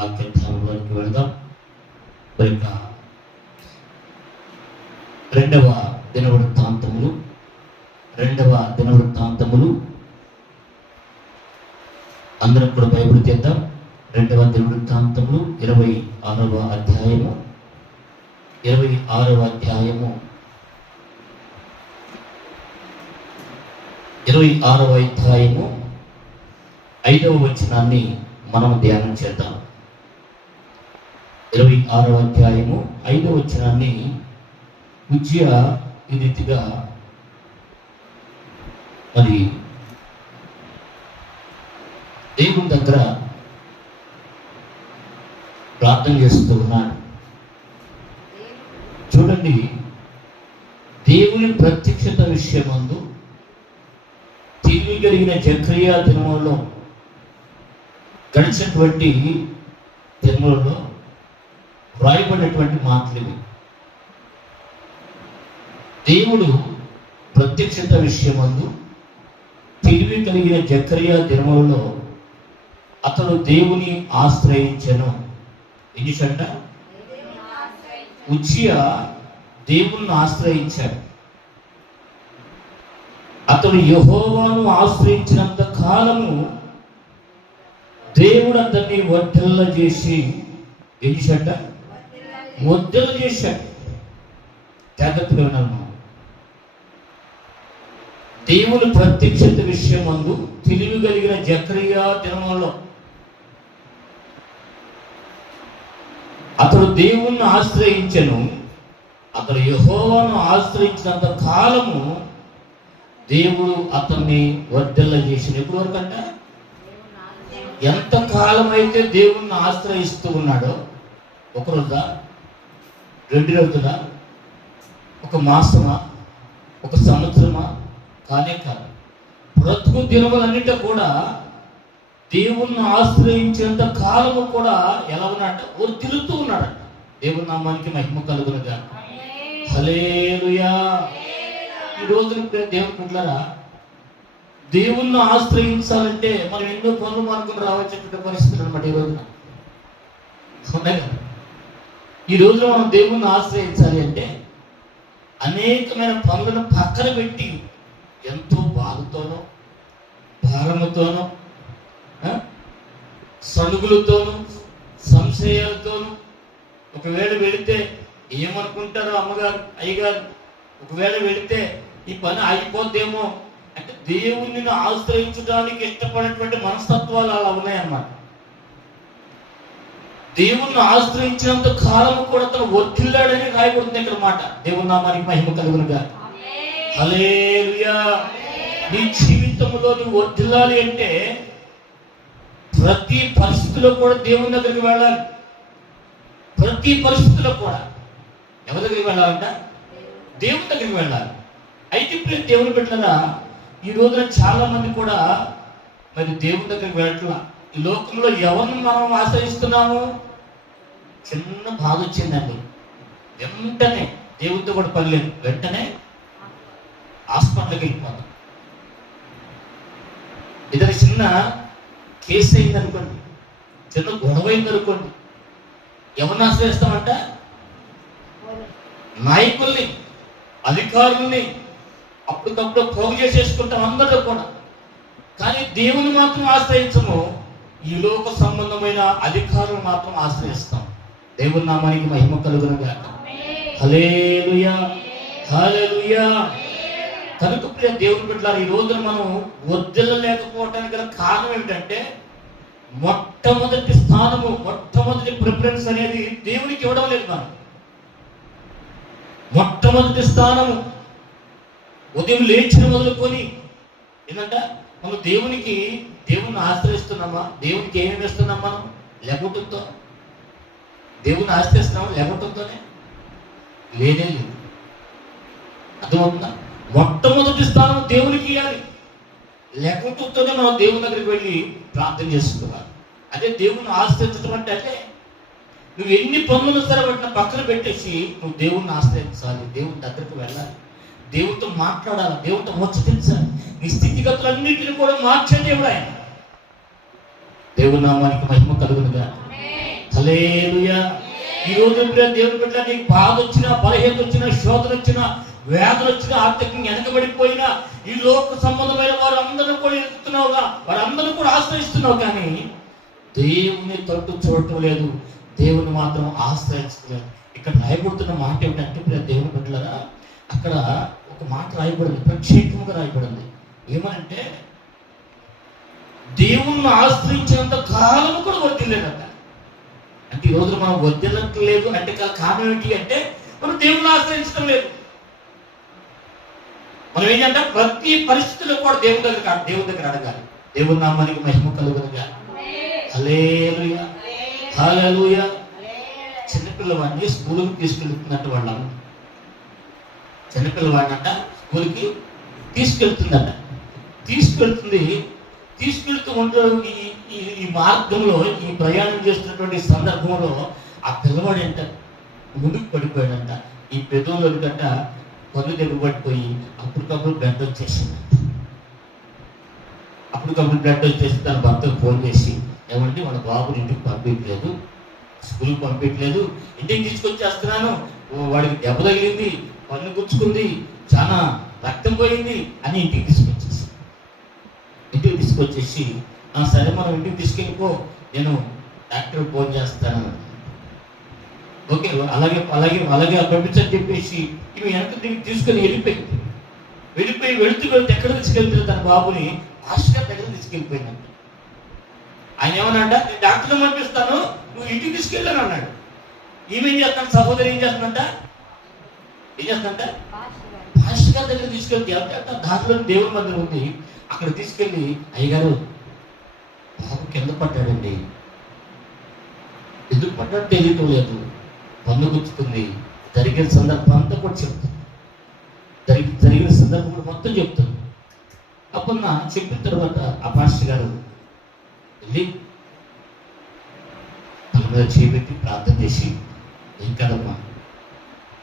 వాక్యంలోనికి వెళదాం. ఇక రెండవ దినవృత్తాంతములు అందరం కూడా బైబిల్ చేద్దాం. రెండవ దినవృత్తాంతములు 26వ అధ్యాయము 5వ వచనాన్ని మనం ధ్యానం చేద్దాం. 26వ అధ్యాయము 5వ వచనాన్ని ఉజ్జియా ఈ రీతిగా మరి దేవుని దగ్గర ప్రార్థన చేస్తూ ఉన్నాడు. చూడండి, దేవుని ప్రత్యక్షత విషయమందు తెలివి కలిగిన జకర్యా దినములలో గడిచినటువంటి దినములలో వ్రాయబడినటువంటి మాటలు. దేవుడు ప్రత్యక్షత విషయమందు తెలివి కలిగిన జకర్యా దినములలో అతడు దేవుని ఆశ్రయించెను. ఎందుకంట ఉజ్జియా దేవుణ్ణి ఆశ్రయించాడు. అతడు యెహోవాను ఆశ్రయించినంత కాలము దేవుడు అతన్ని వర్ధిల్ల చేసి వర్ధిల్ల చేశాడు. జాగ్రత్తగా వినాలి. దేవుని ప్రత్యక్షత విషయమందు తెలివి కలిగిన జకర్యా దినములలో అతడు దేవుణ్ణి ఆశ్రయించెను. అతడు యెహోవాను ఆశ్రయించినంత కాలము దేవుడు అతన్ని వర్ధిల్ల చేసిన. ఎప్పటి వరకు అంట? ఎంత కాలం అయితే దేవుణ్ణి ఆశ్రయిస్తూ ఉన్నాడో, ఒక రోజా, 2 రోజులా, ఒక మాసమా, ఒక సంవత్సరమా? కానే కాదు. బ్రతుకు దినములన్నిట కూడా దేవుణ్ణి ఆశ్రయించేంత కాలము కూడా ఎలా ఉన్నాడంట? వర్ధిల్లుతూ ఉన్నాడంట. దేవుని నామానికి మహిమ కలుగునుగా. హల్లెలూయా. ఈ రోజున దేవుని పిల్లరా, దేవుణ్ణి ఆశ్రయించాలంటే మనం ఎన్నో పనులు మానుకుని రావాల్సిన పరిస్థితులు అనమాట. ఈ రోజున ఉన్నాయి కదా. ఈ రోజున మనం దేవుణ్ణి ఆశ్రయించాలి అంటే అనేకమైన పనులను పక్కన పెట్టి ఎంతో బాధతోనో, భారముతోనో, సణుగులతోనూ, సంశయాలతోనూ, ఒకవేళ వెళితే ఏమనుకుంటారో అమ్మగారు, అయ్యగారు, ఒకవేళ వెళితే ఈ పని ఆగిపోద్దేమో అంటే దేవుణ్ణి ఆశ్రయించడానికి ఇష్టపడేటువంటి మనస్తత్వాలు అలా ఉన్నాయన్నమాట. దేవుణ్ణి ఆశ్రయించినంత కాలము కూడా తను వర్ధిల్లాడని రాయబడుతుంది ఇక్కడ మాట. దేవుని నామానికి మహిమ కలుగునుగా. హల్లెలూయా. నీ జీవితంలో నువ్వు వర్ధిల్లాలి అంటే ప్రతి పరిస్థితిలో కూడా దేవుని దగ్గరికి వెళ్ళాలి. ప్రతి పరిస్థితిలో కూడా ఎవరి దగ్గరికి వెళ్ళాలంట? దేవుని దగ్గరికి వెళ్ళాలి. అయితే ఇప్పుడు దేవుని పెట్టారా, ఈ రోజున చాలా మంది కూడా మరి దేవుని దగ్గరికి వెళ్ళట్లా. ఈ లోకంలో ఎవరిని మనం ఆశ్రయిస్తున్నాము? చిన్న బాధ వచ్చిందండి, వెంటనే దేవుడితో కూడా పని లేదు, వెంటనే హాస్పిటల్కి వెళ్ళిపోతాం. ఇతని చిన్న కేసు అయింది అనుకోండి, చిన్న గొడవ అయింది అనుకోండి, ఎవరిని ఆశ్రయిస్తామంట? నాయకుల్ని, అధికారుల్ని అప్పటికప్పుడు పోగు చేసేసుకుంటాం అందరూ కూడా. కానీ దేవుని మాత్రం ఆశ్రయించము. ఈ లోక సంబంధమైన అధికారులు మాత్రం ఆశ్రయిస్తాం. దేవుని నామానికి మహిమ కలుగునుగాక. హల్లెలూయా, హల్లెలూయా. కనుక ప్రియ దేవుని బిడ్డలారా, ఈ రోజున మనం వర్ధిల్లలేకపోవడానికి గల కారణం ఏమిటంటే మొట్టమొదటి స్థానము, మొట్టమొదటి ప్రిఫరెన్స్ అనేది దేవునికి ఇవ్వడం లేదు. మనం మొట్టమొదటి స్థానము ఉదయం లేచిన మొదలుకొని ఏంటంటే మనం దేవుణ్ణి ఆశ్రయిస్తున్నామా? దేవునికి ఏమేమి ఇస్తున్నాం మనం? లేకపోతుందో దేవుణ్ణి ఆశ్రయిస్తున్నామా? లేకపోతుందోనే లేనే లేదు. అర్థమవుతుందా? మొట్టమొదటి స్థానం దేవునికి ఇవ్వాలి. లేకపోతేనే మనం దేవుని దగ్గరికి వెళ్ళి ప్రార్థన చేసుకోవాలి. అదే దేవుణ్ణి ఆశ్రయించడం అంటే అదే. నువ్వు ఎన్ని పనులు సరే వాటిని పక్కన పెట్టేసి నువ్వు దేవుణ్ణి ఆశ్రయించాలి, దేవుని దగ్గరికి వెళ్ళాలి, దేవుడితో మాట్లాడాలి, దేవుడితో ముచ్చటించాలి. నీ స్థితిగతులన్నింటినీ కూడా మార్చే దేవుడు ఆయన. దేవుని నామానికి మహిమ కలుగునుగా. హల్లెలూయా. ఈ రోజు దేవుని బిడ్డ, నీకు బాధ వచ్చినా, బలహీనత వచ్చినా, శోధన వచ్చినా, వేదన వచ్చినా, ఆర్థికంగా వెనకబడిపోయినా, ఈ లోక సంబంధమైన వారందరూ కూడా ఎదుగుతున్నావుగా, వారందరూ కూడా ఆశ్రయిస్తున్నావు, కానీ దేవుని తట్టు చూడటం లేదు, దేవుని మాత్రం ఆశ్రయించలేదు. ఇక్కడ రాయబడుతున్న మాట ఏమిటంటే దేవుని బిడ్డలారా, అక్కడ ఒక మాట రాయబడింది, ప్రత్యేకంగా రాయబడింది. ఏమనంటే దేవుణ్ణి ఆశ్రయించినంత కాలం కూడా వర్తిల్లేదట. అంటే ఈ రోజున మనం వర్తిల్లట్లేదు అంటే కారణం ఏంటి అంటే మనం దేవుణ్ణి ఆశ్రయించడం లేదు. మనం ఏంటంటే ప్రతి పరిస్థితుల్లో కూడా దేవుని దగ్గర అడగాలి. దేవుని నామానికి మహిమ కలుగునుగా. హల్లెలూయా, హల్లెలూయా. చిన్నపిల్లవాడిని స్కూల్కి తీసుకెళ్తున్నట్టు వాళ్ళ చిన్నపిల్లవాడినంట స్కూల్కి తీసుకెళ్తుందట. తీసుకెళ్తూ ఉంటూ ఈ మార్గంలో, ఈ ప్రయాణం చేస్తున్నటువంటి సందర్భంలో ఆ పిల్లవాడు ఏంట ముందుకు పడిపోయాడంట. ఈ పెదవులు గట్ట పన్ను దగ్గర పడిపోయి అప్పటికప్పుడు బ్లడ్ వచ్చేసింది. తన భర్తకు ఫోన్ చేసి, ఏమంటే వాళ్ళ బాబుని ఇంటికి పంపించలేదు, స్కూల్కి పంపించలేదు, ఇంటికి తీసుకొచ్చేస్తున్నాను, వాడికి దెబ్బ తగిలింది, పన్ను గుచ్చుకుంది, చాలా రక్తం పోయింది అని ఇంటికి తీసుకొచ్చేసి సరే మనం ఇంటికి తీసుకెళ్ళిపో, నేను డాక్టర్ ఫోన్ చేస్తాను, ఓకే అలాగే అలాగే అలాగే పంపించని చెప్పేసి ఇవి వెనక తీసుకొని వెళ్ళిపోయి వెళుతూ ఎక్కడ తీసుకెళ్తుంది తన బాబుని హాస్పిటల్ దగ్గర తీసుకెళ్ళిపోయిందంట. ఆయన ఏమన్నాడ, నేను డాక్టర్ని పంపిస్తాను, నువ్వు ఇంటికి తీసుకెళ్ళాను అన్నాడు. ఈమెం చేస్తాను, సహోదరి ఏం చేస్తుందంట పాస్టర్ గారి దగ్గర తీసుకెళ్తే దాంట్లో దేవుని మందిరం ఉంది, అక్కడ తీసుకెళ్ళి అయ్యగారు బాబు కింద పడ్డాడండి, ఎందుకు పడ్డాడు తెలియటం లేదు, పన్ను గుచ్చుకుంది, జరిగిన సందర్భం అంతా కూడా చెప్తాను, జరిగిన సందర్భం కూడా మొత్తం చెప్తాను. అప్పుడు చెప్పిన తర్వాత ఆ పాస్టర్ గారు వెళ్ళి తన మీద చేపెట్టి ప్రార్థన చేసి, ఏం కదమ్మా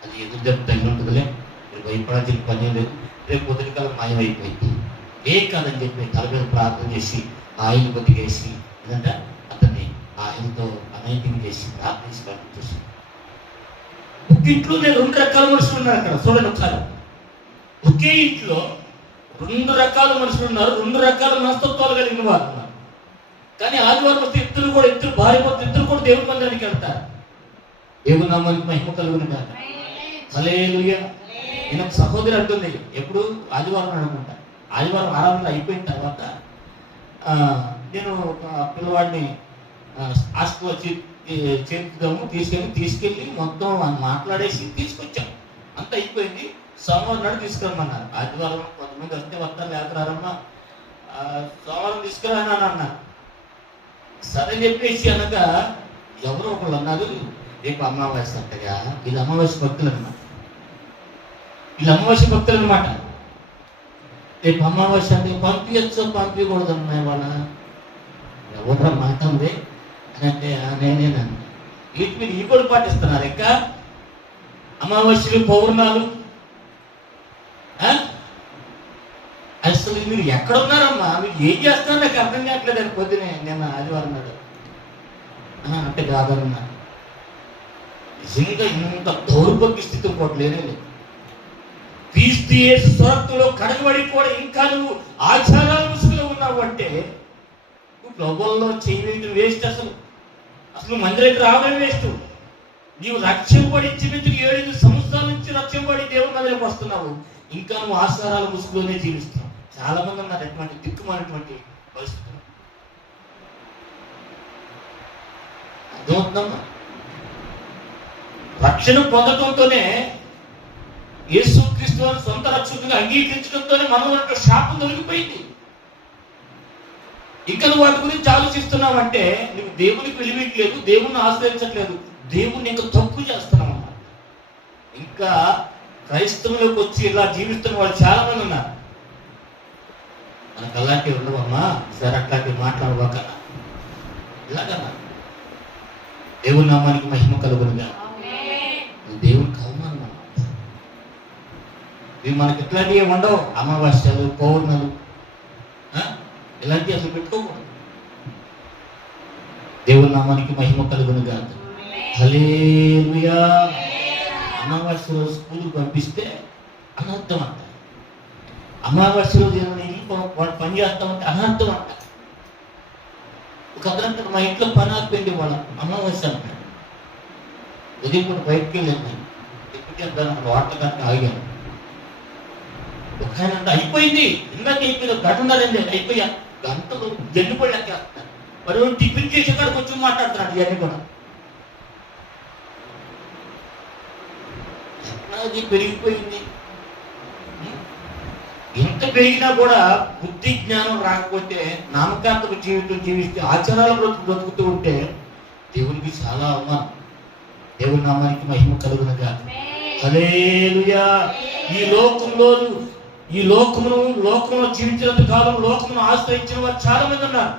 అది ఎదురు దెబ్బ తగిలి ఉంటుందిలే, మీరు భయపడాల్సిన పని లేదు, రేపు పొద్దుకాలం మాయమైపోయింది, ఏం కాదని చెప్పి తల మీద ప్రార్థన చేసి ఆయిల్ బతికేసి ఏంటంటే అతన్ని ఆయనతో అనైతింగ్ చేసి ప్రార్థించి పంపించేసి. ఒక ఇంట్లోనే 2 రకాల మనుషులు ఉన్నారు. అక్కడ చూడండి ఒకసారి, ఒకే ఇంట్లో 2 రకాల మనుషులు ఉన్నారు, 2 రకాల మనస్తత్వాలు కలిగిన వారు ఉన్నారు. కానీ ఆదివారం వస్తే ఇద్దరు భార్య భర్తలు ఇద్దరు కూడా దేవుని మందిరానికి వెళ్తారు. దేవుని నామానికి మహిమ కలుగును గాక. హల్లెలూయా. నేను ఒక సహోదరి అంటుంది, ఎప్పుడు ఆదివారం అనుకుంటా, ఆదివారం ఆరాధన అయిపోయిన తర్వాత నేను పిల్లవాడిని హాస్టల్ వచ్చి చేర్చుదాము తీసుకెళ్ళి మొత్తం మాట్లాడేసి తీసుకొచ్చాం, అంత అయిపోయింది. సోమవారం నాడు తీసుకురమ్మన్నారు. ఆదివారం కొంతమంది వస్తే వస్తారు, లేకరారమ్మా సోమవారం తీసుకురాను అన్నారు. సరే చెప్పేసి అనగా ఎవరో ఒకళ్ళు అన్నారు, రేపు అమావాస్య అంటగా, వీళ్ళు అమావాస్య భక్తులు అనమాట. రేపు అమావాస్య అంటే పంపించచ్చు పంపించకూడదమ్మా ఇవాళ, ఎవరు మాట ఉంది అని అంటే నేనేనన్నా. వీటి మీద ఈ కూడా పాటిస్తున్నారు ఇంకా అమావాస్యలు పౌర్ణాలు. అసలు మీరు ఎక్కడున్నారమ్మా, మీరు ఏం చేస్తున్నారు నాకు అర్థం కావట్లేదు అని పొద్దునే నేను ఆదివారం నాడు అంటే కాదన్నా. నిజంగా ఇంత దౌర్భాగ్య స్థితి ఇంకోటి లేనే లేదు. క్రీస్తు యేసు స్వరక్తులో కడగబడి కూడా ఇంకా నువ్వు ఆచారాల ముసుగులో ఉన్నావు అంటే నువ్వు ప్రభువులో చేయలేదు, వేస్ట్. అసలు మందిరానికి రావడం వేస్ట్. నీవు రక్షింపబడి 7 సంవత్సరాల నుంచి రక్షింపబడి దేవుని మందిరానికి వస్తున్నావు, ఇంకా నువ్వు ఆచారాల ముసుగులోనే జీవిస్తున్నావు. చాలా మంది ఉన్నారు ఎటువంటి దిక్కుమానటువంటి పరిస్థితులు. అర్థమవుతుందమ్మా? రక్షణ పొందడంతోనే, యేసుక్రీస్తు వారిని సొంత రక్షకుడిగా అంగీకరించడంతోనే మనం శాపం దొరికిపోయింది. ఇంకా నువ్వు వాటి గురించి ఆలోచిస్తున్నావంటే నువ్వు దేవునికి విలువట్లేదు, దేవుణ్ణి ఆశ్రయించట్లేదు, దేవుణ్ణి ఇంకా తప్పు చేస్తున్నావు అన్నమాట. ఇంకా క్రైస్తవులకు వచ్చి ఇలా జీవిస్తున్న వాళ్ళు చాలా మంది ఉన్నారు. మనకు అలాంటివి ఉండవమ్మా, సరే అట్లాంటివి మాట్లాడవాక ఇలాగన్నా. దేవుని నామానికి మహిమ కలుగునుగా. దేవునికి అవమానం. ఇవి మనకి ఇట్లాంటివి ఉండవు, అమావాస్యలు పౌర్ణాలు ఇలాంటివి అసలు పెట్టుకోకూడదు. దేవుని దేవుని నామానికి మహిమ కలుగును గాక. హల్లెలూయా. అమావాస్య రోజు స్కూల్కి పంపిస్తే అనర్థం అంట. అమావాస్య రోజు వాడు పని చేస్తామంటే అనర్థం అంట. ఒక అదనంటే మా ఇంట్లో పని ఆగిపోయింది వాళ్ళ అమావాస్య అంటాడు. ఉదయం కూడా బయటకు వెళ్ళాను నేను, ఎప్పుడు వాటర్ కానీ ఆగాను. ఒక ఆయన అంటే అయిపోయింది, ఇందాక అయిపోయింది, గంటన్నరండి అయిపోయా, గంటలు జల్లిపడి లెక్కేస్తాను. మరి టిఫిన్ చేసే కాడ కొంచెం మాట్లాడుతున్నాడు. ఇవన్నీ కూడా టెక్నాలజీ పెరిగిపోయింది. ఇంత పెరిగినా కూడా బుద్ధి జ్ఞానం రాకపోతే నామకాంతకు జీవితం జీవిస్తే ఆచారాల బ్రతుకుతూ ఉంటే దేవునికి చాలా అవమానం. దేవుని నామానికి మహిమ కలుగును గాక. హల్లెలూయా. ఈ లోకంలో జీవించినంత కాలం లోకమును ఆశ్రయించిన వారు చాలా మంది ఉన్నారు.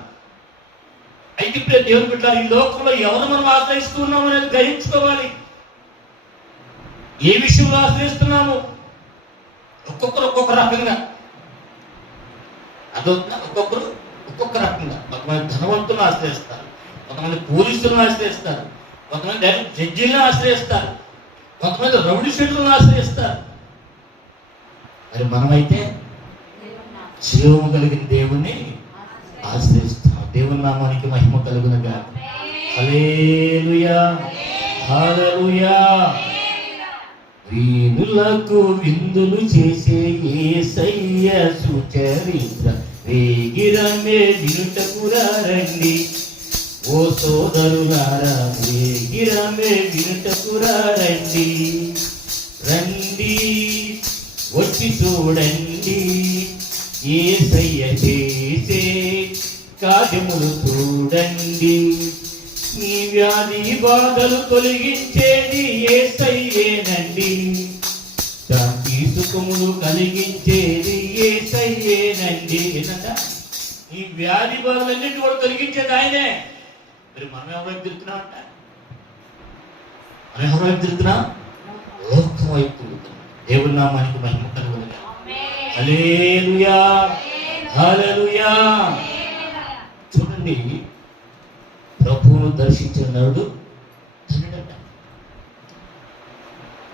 అయితే ఇప్పుడు దేవుని బిడ్డలారా, ఈ లోకంలో ఎవరు మనం ఆశ్రయిస్తూ ఉన్నాం అనేది గ్రహించుకోవాలి. ఏ విషయంలో ఆశ్రయిస్తున్నాము? ఒక్కొక్కరు ఒక్కొక్క రకంగా, ఒక్కొక్కరు ఒక్కొక్క రకంగా. కొంతమంది ధనవంతులను ఆశ్రయిస్తారు, కొంతమంది పోలీసులను ఆశ్రయిస్తారు, కొంతమంది డైరెక్ట్ జడ్జీలను ఆశ్రయిస్తారు, కొంతమంది రౌడీ షీటర్లను ఆశ్రయిస్తారు. మరి మనమైతే జీవము కలిగిన దేవుణ్ణి ఆశ్రయిస్తాం. దేవుని నామానికి మహిమ కలుగును గాక. హల్లెలూయా. హల్లెలూయా. వీనులకు విందులు చేసే యేసయ్య సుచరిత్ర వేగిరమే వినుటకురా రండి. ఓ సోదరులారా వేగిరమే వినుటకురా రండి. రండి వచ్చి చూడండి యేసయ్య చేసే కార్యములు చూడండి. నీ వ్యాధి బాధలు తొలగించేది యేసయ్యేనండి. శాంతి సుఖములు కలిగించేది యేసయ్యేనండి. ఏంటంట? ఈ వ్యాధి బాధలన్నింటి కూడా తొలగించేది ఆయనే. మరి మనం ఎవరైపు తిరుగుతున్నాం అంట? మనం ఎవరైపు తిరుగుతున్నాం? లోకం వైపు తిరుగుతున్నాం. దేవుని నామానికి మహిమ కలుగును గాక. హల్లెలూయా. హల్లెలూయా. చూడండి, ప్రభువును దర్శించిన నరుడు ధన్యుడంట.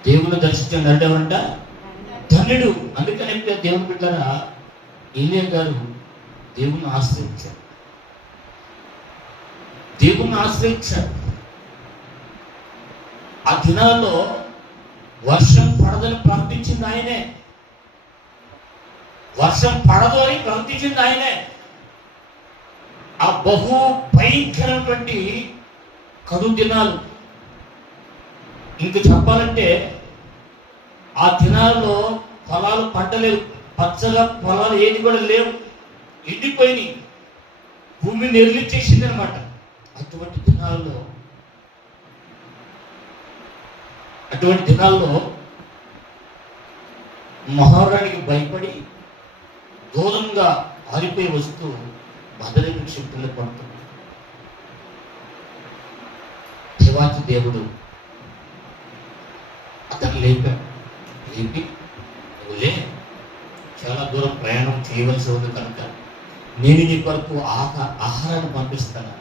దేవుని దర్శించిన నరుడు ఎవరంట? ధన్యుడు. అందుకని దేవుని బిడ్డలారా, ఏలియా గారు దేవుని ఆశ్రయించారు. దేవుని ఆశ్రయించారు. ఆ దినాల్లో వర్షం పడదని ప్రార్థించింది ఆయనే. వర్షం పడదు అని ప్రార్థించింది ఆయనే. ఆ బహు భయంకరమైనటువంటి కడు దినాలు. ఇంక చెప్పాలంటే ఆ దినాల్లో పొలాలు పంటలేవు, పచ్చగా పొలాలు ఏది కూడా లేవు, ఎండిపోయినాయి, భూమి నిర్లిచ్చేసింది అనమాట. అటువంటి దినాల్లో మహారాణికి భయపడి దూరంగా ఆరిపోయి వస్తూ బదరికి శక్తులు పడుతుంది. దేవాతి దేవుడు అతను లేపి నువ్వులే, చాలా దూరం ప్రయాణం చేయవలసి ఉంది కనుక నేను నీ కొరకు ఆహారాన్ని పంపిస్తాను.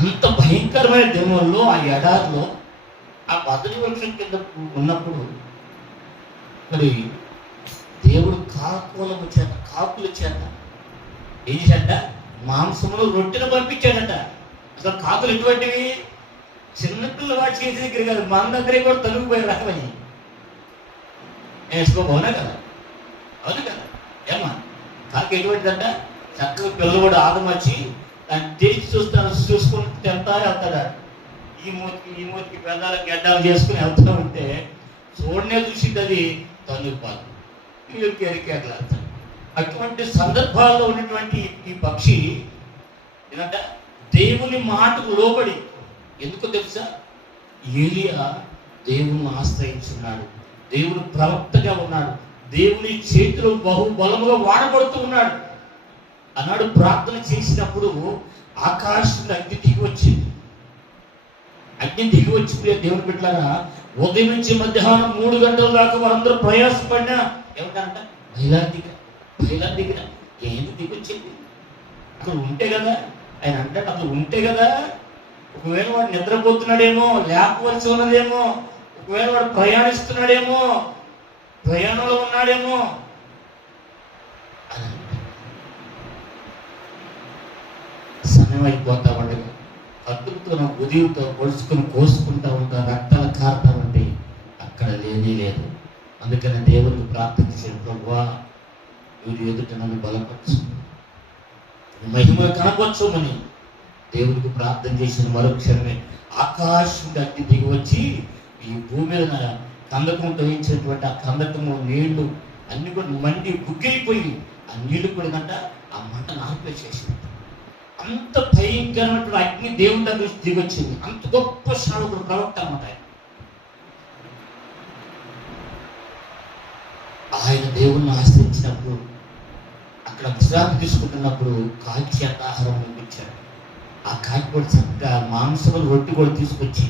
అంత భయంకరమైన దినంలో ఆ ఎడారిలో ఆ బదరి వృక్షం కింద ఉన్నప్పుడు మరి దేవుడు కాకుల చేత ఏం చేశాడ? మాంసములు రొట్టెను పంపించాడట. అసలు కాకులు ఎటువంటివి? చిన్నపిల్లవాడు చేసే దగ్గర కాదు, మన దగ్గరే కూడా తొలగిపోయి రకమని వేసుకోబోనా కదా? అవును కదా? ఏమా కాకు ఎటువంటిదంట? చక్కగా పిల్లవాడు ఆదమర్చి దాన్ని తెరిచి చూసుకుని వెళ్తాడా, ఈ మూతికి పెదాల గడ్డాలు చేసుకుని వెళ్తూ ఉంటే చూడనే చూసింది అది తొలగిపోతుంది. ఎరికేట్లాడతాడు. అటువంటి సందర్భాల్లో ఉన్నటువంటి ఈ పక్షి ఏంటంట? దేవుని మాటకు లోబడి. ఎందుకో తెలుసా? ఏలియా దేవుని ఆశ్రయించున్నాడు, దేవుడు ప్రవక్తగా ఉన్నాడు, దేవుని చేతిలో బహుబలముగా వాడబడుతూ ఉన్నాడు. అన్నాడు ప్రార్థన చేసినప్పుడు ఆకాశంలో అగ్ని దిగి వచ్చింది. దేవుని బిడ్డలారా, ఉదయం నుంచి మధ్యాహ్నం 3 గంటల దాకా వారందరూ ప్రయాసపడినా ఏమంటారంట? బయలా దిగిన ఏంటి దిగొచ్చింది? అక్కడ ఉంటే కదా ఆయన అంటాడు, అక్కడ ఉంటే కదా. ఒకవేళ వాడు నిద్రపోతున్నాడేమో, లేకపోవలసి ఉన్నదేమో, ఒకవేళ వాడు ప్రయాణిస్తున్నాడేమో, ప్రయాణంలో ఉన్నాడేమో అని సమయం అయిపోతా ఉండగా కత్తులతో నా ఉదయంతో పొడుచుకొని కోసుకుంటా ఉంటా, రక్తాలు కారుతా ఉంటే అక్కడ లేనే లేదు. అందుకని దేవుడికి ప్రార్థన చేసిన, ప్రభువా వీరు ఎదుట నన్ను బలపరచు, మహిమలు కనపరచమని దేవుడికి ప్రార్థన చేసిన మరుక్షణమే ఆకాశం గట్టి దిగి వచ్చి ఈ భూమి మీద కందకం తొలగించినటువంటి ఆ కందకము నీళ్లు అన్ని కూడా మండి బుగ్గైపోయి ఆ నీళ్లు కూడా ఆ మంటను ఆర్పేసేసింది. అంత భయంకరమైనటువంటి అగ్ని దేవుని దగ్గర దిగొచ్చింది. అంత గొప్ప శ్రావకుడు ప్రవక్త అన్నమాట ఆయన దేవుణ్ణి ఆశ్రయించినప్పుడు, అక్కడ విశ్రాంతి తీసుకుంటున్నప్పుడు కాకి చేత ఆహారం పంపించాడు. ఆ కాకి కూడా చక్కగా మాంసములు రొట్టి కూడా తీసుకొచ్చి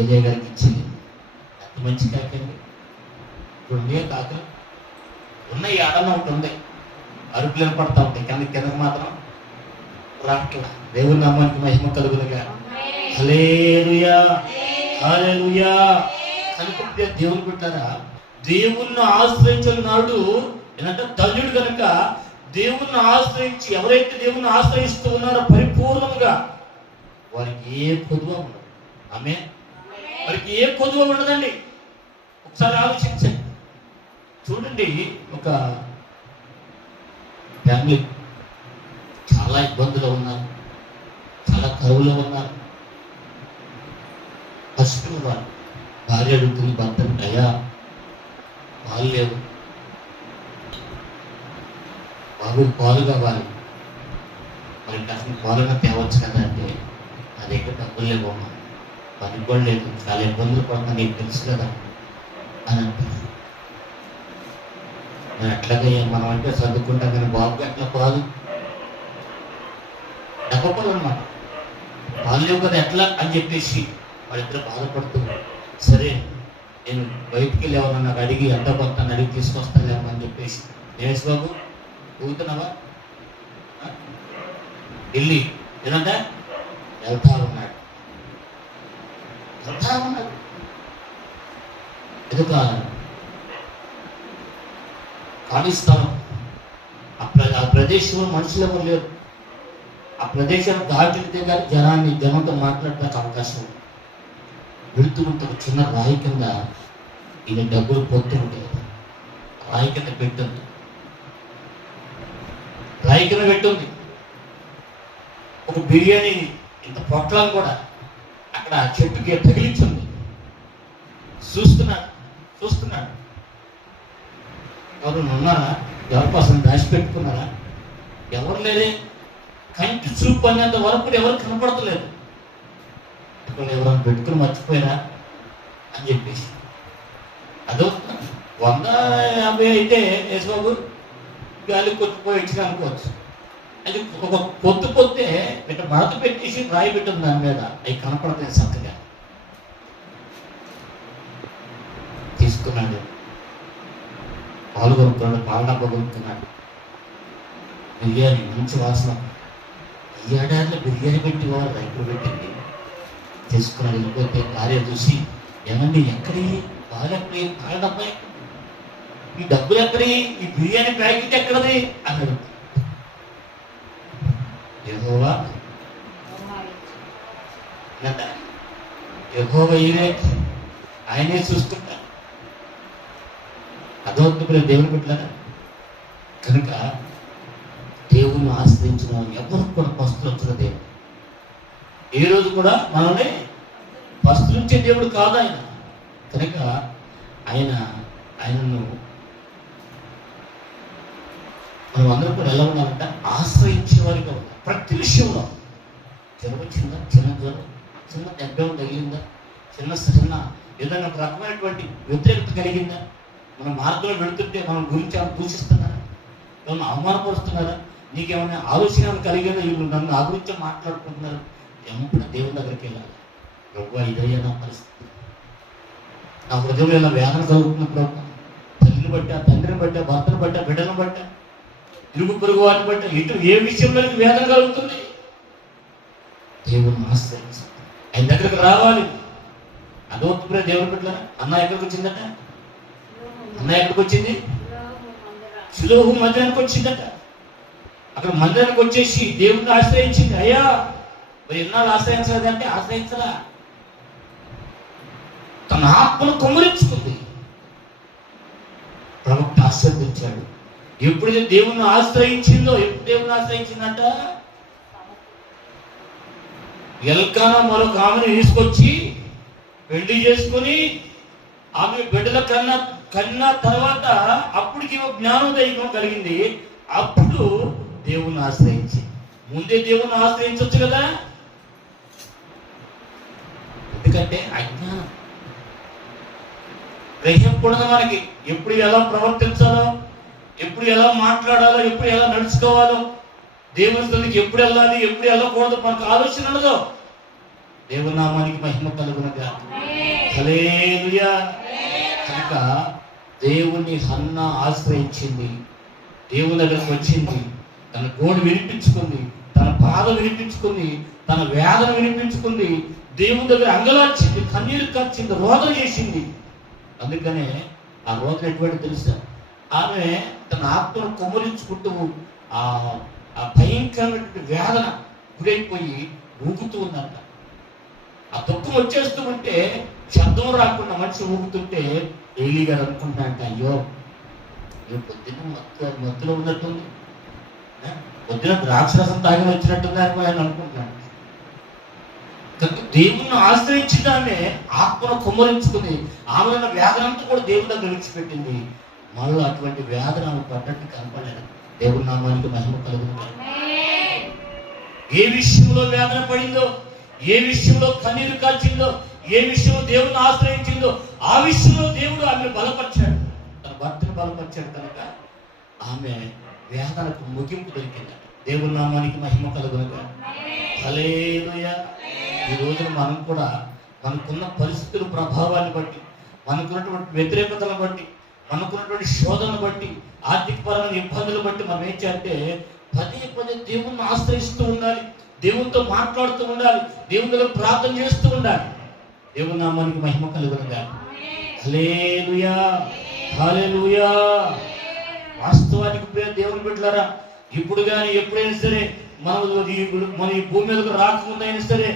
ఏలే గారికి ఇచ్చింది. ఎంత మంచి కాకి అండి. ఇప్పుడు ఉండే కాకులు ఉన్న ఈ ఆడన ఒకటి ఉంది, అరుపులను పడతా ఉంటాయి, కిందకి మాత్రం రాట్ల. దేవుని నామానికి మహిమ కలుగునుగా. హల్లెలూయా, హల్లెలూయా. కనుక దేవుని బిడ్డలారా, దేవుణ్ణి ఆశ్రయించిన నాడు ఏంటంటే ధన్యుడు కనుక దేవుణ్ణి ఆశ్రయించి ఎవరైతే దేవుణ్ణి ఆశ్రయిస్తూ ఉన్నారో పరిపూర్ణంగా వారికి ఏ కొదువ ఉండదు. ఆమె వారికి ఏ కొదువ ఉండదండి. ఒకసారి ఆలోచించండి, చూడండి. ఒక ఫ్యామిలీ చాలా ఇబ్బందులు ఉన్నారు, చాలా కరువులో ఉన్నారు. ఫస్ట్ వారు భార్య అడుగుతుంది భర్తను, అయ్యా పాలు లేవు, బాబు పాలు కావాలి, మరి కాసిన పాలన తేవచ్చు కదా అంటే నా దగ్గర డబ్బులు లేవమ్మా, పని కూడా లేదు, చాలా ఇబ్బందులు పడుతున్నా, నీకు తెలుసు కదా అని అంటారు. నేను ఎట్లాగా మనం అంటే చదువుకుంటాం కానీ బాబుకి ఎట్లా పాలు డబ్బపాలు అనమాట, పాలు లేవు కదా ఎట్లా అని చెప్పేసి వాళ్ళిద్దరు బాధపడుతూ, సరే నేను బయటికి వెళ్ళి ఎవరన్నా నాకు అడిగి ఎంత కొత్త అడిగి తీసుకొస్తాలేమో అని చెప్పేసి, నేనేసి బాబు ఊగుతున్నావా ఢిల్లీ ఏదంటే వెళ్తా ఉన్నాడు ఇది ఖాళీ స్థలం. ఆ ప్రదేశంలో మనుషులు ఎవరు లేరు. ఆ ప్రదేశాన్ని దాటితే కానీ జనంతో మాట్లాడడానికి అవకాశం ఉంది. వెళుతూ ఉంటారు, చిన్న రాయి కింద ఇది డబ్బులు పొత్తు ఉంటాయి, రాయి కింద పెట్టింది, రాయి కింద పెట్టింది ఒక బిర్యానీ ఇంత పొట్లం కూడా అక్కడ చెట్టుకి తగిలించింది. చూస్తున్నాడు ఎవరు ఉన్నారా, ఎవరి కోసం దాచిపెట్టుకున్నారా, ఎవరు లేదే. కంటి చూపు అనేంత వరకు ఎవరు కనపడతలేదు. ఇక్కడ ఎవరైనా పెట్టుకుని మర్చిపోయినా అని చెప్పేసి, అదో 150 అయితే యేసుబాబు గాలి కొట్టుపోయి ఇచ్చిన అనుకోవచ్చు. అది ఒక పొత్తే ఇట్లా మడత పెట్టేసి రాయి పెట్టింది, దాని మీద అవి కనపడతాయి చక్కగా. తీసుకున్నాడు, పాలు కొనుక్కున్నాడు, పాల డబ్బా కొనుక్కున్నాడు, బిర్యానీ మంచి వాసన. ఈ ఏడాదిలో బిర్యానీ పెట్టి వాళ్ళు రైతులు పెట్టింది. తీసుకున్నాడు, వెళ్ళిపోతే భార్య చూసి, ఏమండి ఎక్కడి పాలు ఎక్కడి, పాల డబ్బా ఎక్కడి, ఈ డబ్బులు ఎక్కడి, ఈ బిర్యానీ ప్యాకెట్ ఎక్కడది అన్నాడు. యెహోవా ఈయనే, ఆయనే చూసుకుంటారు. అదొద్దు దేవుని బిడ్డలారా. కనుక దేవుని ఆశ్రయించిన వాళ్ళు ఎవరికి కూడా పస్తులు వచ్చిన దేవుడు. ఏ రోజు కూడా మనల్ని పస్తులుంచే దేవుడు కాదు ఆయన. కనుక ఆయనను మనం అందరూ కూడా ఎలా ఉండాలంటే ఆశ్రయించే వారిగా ఉండాలి. ప్రతి విషయంలో జ్వరం వచ్చిందా, చిన్న జ్వరం, చిన్న దెబ్బ తగిలిందా, చిన్న ఏదైనా ఒక రకమైనటువంటి వ్యతిరేకత కలిగిందా, మన మార్గంలో వెళుతుంటే మనం గురించి ఏమైనా దూషిస్తున్నారా, ఏమన్నా అవమానపరుస్తున్నారా, నీకేమైనా ఆలోచన కలిగిందా, వీళ్ళు నన్ను ఆ గురించి మాట్లాడుకుంటున్నారు, ఎప్పుడు దేవుని దగ్గరికి వెళ్ళాలి. ప్రభువా ఇదయ్యా నా పరిస్థితి, నా హృదయంలో ఇలా వేదన కలుగుతున్న ప్రభు, తల్లిని బట్టా, తండ్రిని బట్టా, భర్తను బట్టా, బిడ్డను బట్టా, ఇరుగు పొరుగు వారిని బట్టి ఇటు ఏ విషయంలో వేదన కలుగుతుంది? దేవుని ఆశ్రయించాలి, ఆయన దగ్గరకు రావాలి. అదొక దేవుని బిడ్డలారా, అన్న ఎక్కడికి వచ్చిందట? అన్న ఎక్కడికి వచ్చింది? షిలోహు మందిరానికి వచ్చిందట. అక్కడ మందిరానికి వచ్చేసి దేవుడిని ఆశ్రయించింది. అయ్యా మరి ఎన్నాళ్ళు ఆశ్రయించలేదంటే ఆశ్రయించలా, తన ఆత్మను కుమ్మరించుకుంది. ప్రవక్త ఆశీర్వదించాడు. ఎప్పుడైతే దేవుణ్ణి ఆశ్రయించిందో, ఎప్పుడు దేవుని ఆశ్రయించిందంట? ఎల్కానా మరొక ఆమెను తీసుకొచ్చి పెళ్లి చేసుకుని ఆమె బిడ్డల కన్నా తర్వాత అప్పటికి జ్ఞానోదయం కలిగింది. అప్పుడు దేవుని ఆశ్రయించి, ముందే దేవుని ఆశ్రయించవచ్చు కదా. ఎందుకంటే అజ్ఞానం, గ్రహింపకూడదు మనకి. ఎప్పుడు ఎలా ప్రవర్తించాలో, ఎప్పుడు ఎలా మాట్లాడాలో, ఎప్పుడు ఎలా నడుచుకోవాలో, దేవుని సన్నిధికి ఎప్పుడు వెళ్ళాలి, ఎప్పుడు వెళ్ళకూడదు మనకు ఆలోచన ఉండదు. దేవుని నామానికి మహిమ కలుగునుగా. హల్లెలూయా. కనుక దేవుని హన్న ఆశ్రయించింది, దేవుని దగ్గరకు వచ్చింది, తన గోడు వినిపించుకుంది, తన బాధ వినిపించుకుంది, తన వేదన వినిపించుకుంది, దేవుని దగ్గర అంగలార్చింది, కన్నీరు కార్చింది, రోదన చేసింది. అందుకనే ఆ రోదన ఎటువంటి తెలుసా? ఆమె తన ఆత్మను కొమ్మరించుకుంటూ ఆ భయంకరమైన వేదన గురైపోయి ఊగుతూ ఉందంట. ఆ దుఃఖం వచ్చేస్తూ ఉంటే శబ్దం రాకుండా మనిషి ఊగుతుంటే ఏలీ గారు అనుకుంటా, అయ్యో పొద్దున్న మత్తులో ఉన్నట్టుంది, పొద్దున ద్రాక్షరసం తాగి వచ్చినట్టుంది అని ఆయన అనుకుంటున్నాడు. కనుక దేవుణ్ణి ఆశ్రయించడాన్ని ఆత్మను కుమ్మరించుకుంది. ఆమె వేదన అంతా కూడా దేవుని దగ్గర విడిచిపెట్టింది. మళ్ళీ అటువంటి వేదన ఆమె పడ్డట్టు కనపడలేదు. దేవుని నామానికి మహిమ కలుగుతుంది. ఏ విషయంలో వేదన పడిందో, ఏ విషయంలో కన్నీరు కాల్చిందో, ఏ విషయంలో దేవుని ఆశ్రయించిందో ఆ విషయంలో దేవుడు ఆమెను బలపరిచాడు, తన భర్తను బలపరిచాడు. కనుక ఆమె వేదనకు ముగింపు దొరికింది. దేవుని నామానికి మహిమ కలుగునుగా. హల్లెలూయా. ఈ రోజున మనం కూడా మనకున్న పరిస్థితుల ప్రభావాన్ని బట్టి, మనకున్నటువంటి వ్యతిరేకతలను బట్టి, మనకున్నటువంటి శోధనను బట్టి, ఆర్థికపరమైన ఇబ్బందులు బట్టి మనం ఏం చేస్తే పదే పదే దేవుణ్ణి ఆశ్రయిస్తూ ఉండాలి, దేవునితో మాట్లాడుతూ ఉండాలి, దేవుని దగ్గర ప్రార్థన చేస్తూ ఉండాలి. దేవుని నామానికి మహిమ కలుగునుగా. హల్లెలూయా, హల్లెలూయా. వాస్తవానికి ప్రియ దేవుని బిడ్డలారా, ఇప్పుడు కానీ ఎప్పుడైనా సరే మన ఈ భూమి మీదకు రాకముందైనా సరే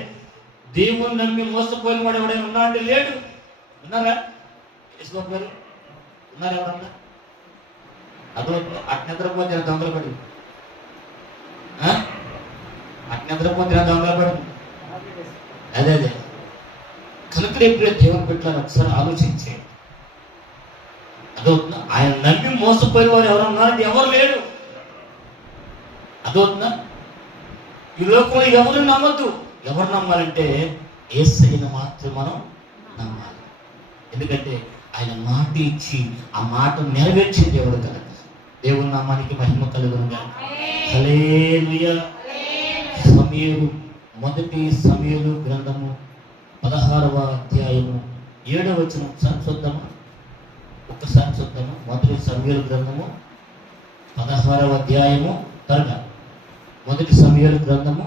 దేవుని నమ్మి మోసపోయిన వాడు ఎవడైనా ఉన్నా అంటే లేడు. ఉన్నారా? యేసుబాబు గారు ఉన్నారు ఎవరన్నా? అదో అట్నిద్రపోతే దొంగలు పడి, అట్నిద్రపోతే దొంగలు పడి. అదే కనుక రేపు దేవుని పెట్టాలని ఒకసారి ఆలోచించే. అదవుతుందా? ఆయన నమ్మి మోసపోయిన వారు ఎవరు ఉన్నారంటే ఎవరు లేడు. అదవుతుందా? ఈ లోకంలో ఎవరు నమ్మద్దు. ఎవరు నమ్మాలంటే యేసయ్యను మాత్రం మనం నమ్మాలి. ఎందుకంటే ఆయన మాట ఇచ్చి ఆ మాట నెరవేర్చే దేవుడు కనుక. దేవుని నామానికి మహిమ కలుగునుగా. హల్లెలూయా. సమూయేలు, మొదటి సమూయేలు గ్రంథము 16వ అధ్యాయము 7వ వచనం ఒకసారి చూద్దామా? మొదటి సమూయేలు గ్రంథము 16వ అధ్యాయము త్వరగా. మొదటి సమూయేలు గ్రంథము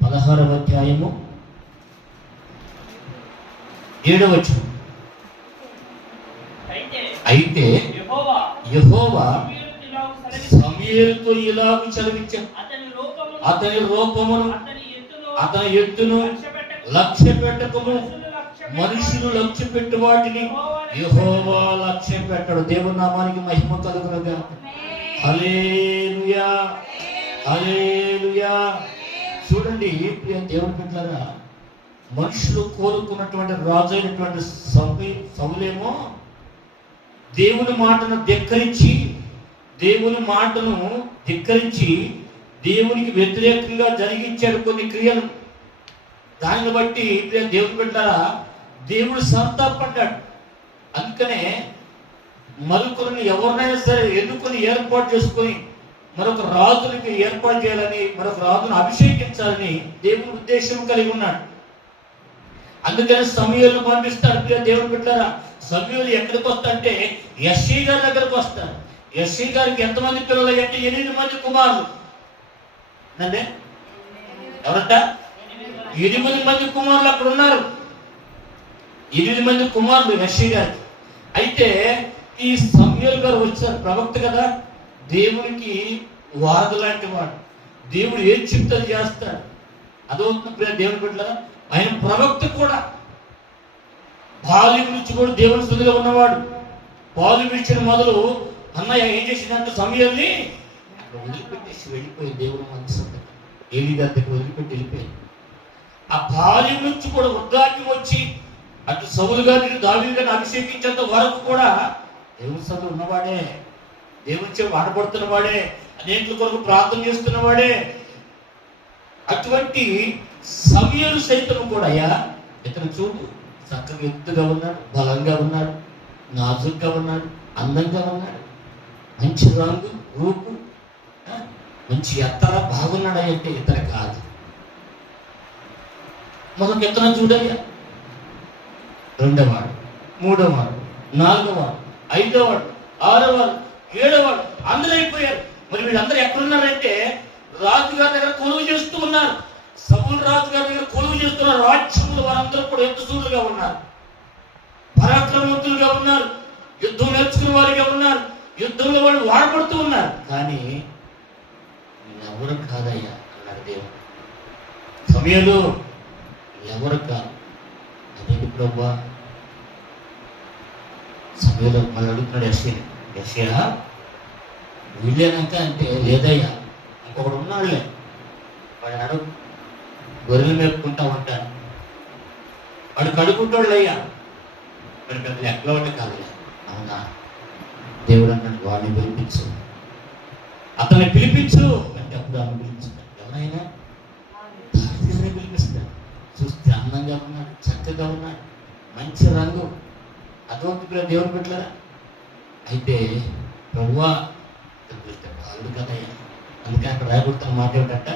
16వ అధ్యాయము 7వ వచనం. అయితే యెహోవా సమూయేలుతో ఇలాగు సెలవిచ్చాడు, అతని రూపమును అతని ఎత్తును లక్ష్య పెట్టకము, మనుషులు లక్ష్య పెట్టు వాటిని యెహోవా లక్ష్య పెట్టడు. దేవుని నామానికి మహిమ కలుగునుగా. హల్లెలూయా, హల్లెలూయా. చూడండి ప్రియ దేవుని బిడ్డలారా, మనుషులు కోరుకున్నటువంటి రాజు అయినటువంటి సౌలేమో దేవుని మాటను ధిక్కరించి దేవునికి వ్యతిరేకంగా జరిగించాడు కొన్ని క్రియలు. దానిని బట్టి దేవుని బిడ్డలారా దేవుడు సంతాపడ్డాడు. అందుకనే మరొకరిని ఎవరినైనా సరే ఎన్నుకొని ఏర్పాటు చేసుకొని మరొక రాజునికి ఏర్పాటు చేయాలని, మరొక రాజును అభిషేకించాలని దేవుని ఉద్దేశం కలిగి ఉన్నాడు. అందుకని సమూయేలును పంపిస్తాడు. దేవుని బిడ్డలారా, సమూయేలు ఎక్కడికి వస్తాడంటే యెష్షయి గారి దగ్గరకు వస్తాడు. యెష్షయి గారికి ఎంతమంది పిల్లలు అంటే 8 మంది కుమారులు. అంటే ఎవరంట? 8 మంది కుమారులు అక్కడ ఉన్నారు. 8 మంది కుమారులు యెష్షయి గారికి. అయితే ఈ సమూయేలు గారు వచ్చారు, ప్రవక్త కదా, దేవునికి వారధి లాంటి వాడు. దేవుడు ఏం చెప్తే అది చేస్తాడు. అదవుతున్న దేవుని బిడ్డ, ఆయన ప్రవక్త కూడా. బాల్యం నుంచి కూడా దేవుని స్థుతిలో ఉన్నవాడు. బాల్యం ఇచ్చిన మొదలు అన్నయ్య ఏం చేసిందంటే సమూయేలుని అక్కడ వదిలిపెట్టేసి వెళ్ళిపోయి దేవుడు మనసు ఏలీ గారి దగ్గర వదిలిపెట్టి వెళ్ళిపోయింది. ఆ బాల్యం నుంచి కూడా వృద్ధాప్యం వచ్చి అటు సౌలు గారిని దావీదు గారిని అభిషేకించేంత వరకు కూడా దేవుని సభలో ఉన్నవాడే, దేవుని చే వాడబడుతున్నవాడే, అనేకుల కొరకు ప్రార్థన చేస్తున్నవాడే. అటువంటి సమూయేలు సైతం కూడా అయ్యా ఇతను చూడు చక్కగా ఎత్తుగా ఉన్నాడు, బలంగా ఉన్నాడు, నాజుగ్గా ఉన్నాడు, అందంగా ఉన్నాడు, మంచి రంగు రూపు, మంచి ఎత్తర బాగున్నాడు అంటే ఇతను కాదు. మొదటి ఇతను చూడయ్యా, రెండోవాడు, మూడోవాడు, నాలుగోవాడు, ఐదోవాడు, ఆరోవాడు, ఏడోవాడు అందరూ అయిపోయారు. మరి వీళ్ళందరూ ఎక్కడున్నారంటే రాజుగారి దగ్గర కొలువు చేస్తూ ఉన్నారు. సౌలు రాజుగారి దగ్గర కొలువు చేస్తున్న రాజ్యములు వారందరూ కూడా యుద్ధశూరులుగా ఉన్నారు, పరాక్రమవంతులుగా ఉన్నారు, యుద్ధం నేర్చుకునే వారిగా ఉన్నారు, యుద్ధంలో వాళ్ళు వాడబడుతూ ఉన్నారు. కానీ ఎవరు కాదయ్యా అన్నాడు దేవుడు. సమూయేలు ఎవరు కాదు. అదేంటి ప్రభువా? సమూయేలు మళ్ళీ అడుగుతున్నాడు యెష్షయా వీళ్ళేనాక అంటే లేదయ్యా ఇంకొకడు ఉన్నాడులే, వాడు అడుగు గొర్రెలు మేపుకుంటా ఉంటాను, వాడు కడుకుంటాడు అయ్యా, మరి పెద్ద ఎక్కలో ఉంటే కాదులే. అవునా? దేవుడు అన్నాడు వాడిని పిలిపించు, అతన్ని పిలిపించు అంటే అప్పుడు ఆమె పిలిపిస్తాడు. ఎవరైనా దావీదుని పిలిపిస్తాడు. చూస్తే అందంగా ఉన్నాడు, చక్కగా ఉన్నాడు, మంచి రంగు, అదొక దేవుడు పెట్టలేదా? అయితే ప్రభువా బాలుడు కదయ్యా. అందుకే అక్కడ రాయబడుతున్న మాట ఏమిటంట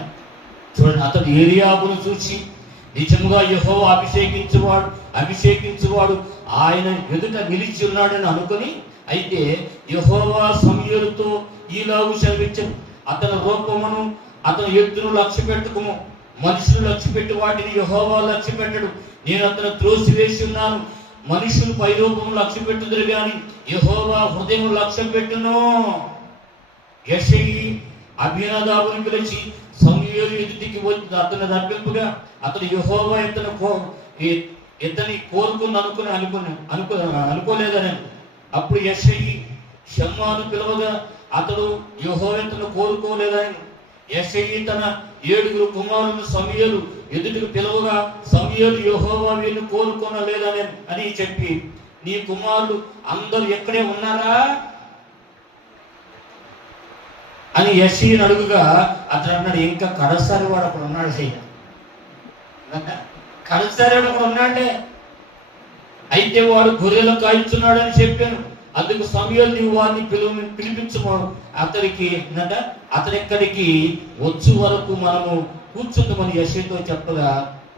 చూడండి, అతడు ఏలీయాబును చూసి నిజంగా యెహోవా అభిషేకించువాడు ఆయన ఎదుట నిలిచి ఉన్నాడని అనుకుని, అయితే యెహోవా సమూయేలుతో ఈలాగు సెలవిచ్చెను, అతని రూపమును అతని ఎత్తును లక్ష్య పెట్టుకుము, మనుషులు లక్ష్య పెట్టి వాటిని యెహోవా లక్ష్య పెట్టడు. నేను అతను త్రోసివేసి ఉన్నాను. మనుషులు పై రూపము లక్ష్య పెట్టుదురు గాని యెహోవా హృదయం లక్ష్య పెట్టును. యెష్షయి అబీనాదాబుని పిలిచి సమూయేలు ఎదుటికి వచ్చి అతను రప్పింపుగా అతడు యెహోవా ఇతని కోరుకుని అనుకోలేదని. అప్పుడు యెష్షయి షమ్మాను పిలవగా అతడు యెహోవా ఇతను కోరుకోలేదని. యెష్షయి తన 7 కుమారులను సమూయేలు ఎదుటికి పిలవగా సమూయేలు యెహోవా వీళ్ళు కోరుకోనలేదని అని చెప్పి, నీ కుమారులు అందరూ ఎక్కడే ఉన్నారా అని యెష్షయిని అడుగుగా అతను అన్నాడు, ఇంకా కడసారి వాడు అక్కడ ఉన్నాడు అయ్యా, కడసారి వాడు అక్కడ ఉన్నాడే. అయితే వాడు గొర్రెలు కాయించున్నాడని చెప్పాను. అందుకు సమూయేలు నీవు వారిని పిలిపించము, అతని ఎక్కడికి వచ్చు వరకు మనము కూర్చుందామని యెష్షయితో చెప్పగా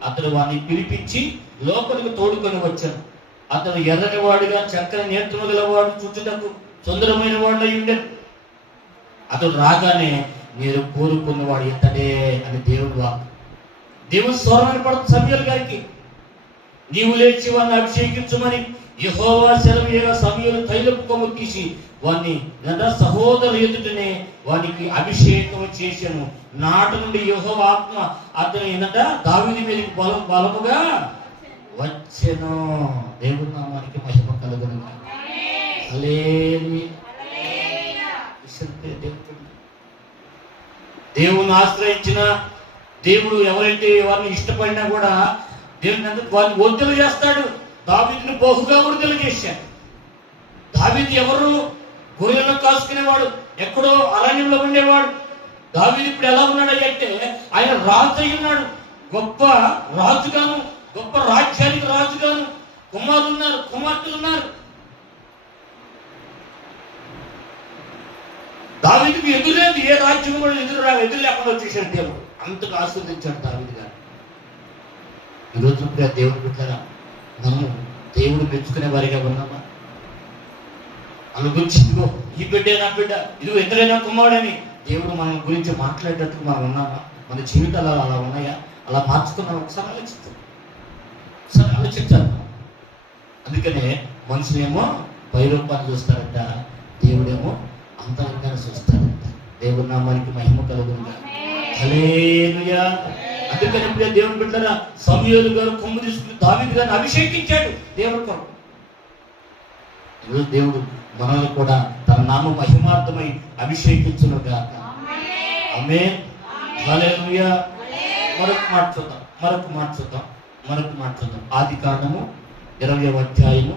అతడు వాడిని పిలిపించి లోపలికి తోడుకొని వచ్చాను. అతడు ఎర్రని వాడిగా చక్కని నేత్రము గలవాడు, చుట్టుటకు సుందరమైన వాడు అయి ఉండేది. అతడు రాగానే మీరు కోరుకున్నవాడు ఇతడే అని దేవుడు వాక్కు. దేవుని స్వరం పడుతుంది సమూయేలు గారికి, నీవు లేచి వాడిని అభిషేకించమని యెహోవా సెలవీయగా సమూయేలు తైలపు కొమ్ము తీసి వాడిని సహోదరు ఎదుటనే వానికి అభిషేకం చేశాను. నాటి నుండి యెహోవా ఆత్మ అతను దావీదు మీదకి బలముగా వచ్చెను. దేవుని నామానికి మహిమ కలుగును. హల్లెలూయా. దేవుని ఆశ్రయించిన దేవుడు ఎవరైతే వారిని ఇష్టపడినా కూడా దేవుని వారిని వర్ధలు చేస్తాడు. దావీదుని బహుగా వర్ధలు చేశాడు. దావీదు ఎవరు? గొర్రెలను కాసుకునేవాడు, ఎక్కడో అరణ్యంలో ఉండేవాడు. దావీదు ఇప్పుడు ఎలా ఉన్నాడు అంటే ఆయన రాజు అయి ఉన్నాడు, గొప్ప రాజుగాను, గొప్ప రాజ్యానికి రాజుగాను, కుమారులు ఉన్నారు, కుమార్తెలు ఉన్నారు. దావీదుకి ఎదురులేదు, ఏ రాజ్యం కూడా ఎదురు లేకుండా వచ్చేసాడు దేవుడు. అంతగా ఆశీర్వదించాడు దావీదు గారు. ఈరోజు దేవుడు పెట్టారా? మనము దేవుడు మెచ్చుకునే వారిగా ఉన్నామా? వాళ్ళ గురించి ఇదిగో ఈ బిడ్డే నా బిడ్డ, ఇదిగో ఎందరైనా కుమారుడని దేవుడు మన గురించి మాట్లాడేటట్టుగా మనం ఉన్నామా? మన జీవితాలు అలా ఉన్నాయా? అలా మార్చుకున్నాం? ఒకసారి ఆలోచించాలి. అందుకనే మనుషులేమో పైరూపాన్ని చూస్తారంట, దేవుడేమో అంతరంగాన్ని చూస్తారంట. దేవుడి నామానికి మహిమ కలుగునుగా. హల్లెలూయా. అందుకని ఇప్పుడే దేవుని బిడ్డలారా, సమూయేలు గారు కొమ్ము తీసుకుని దావీదు గారిని అభిషేకించాడు దేవుడి కొరకు. ఈరోజు దేవుడు మనల్ని కూడా తన నామ మహిమార్థమై అభిషేకించునుగా. ఆమేన్. హల్లెలూయా. మరొక మాట చూద్దాం. ఆదికాండము 20వ అధ్యాయము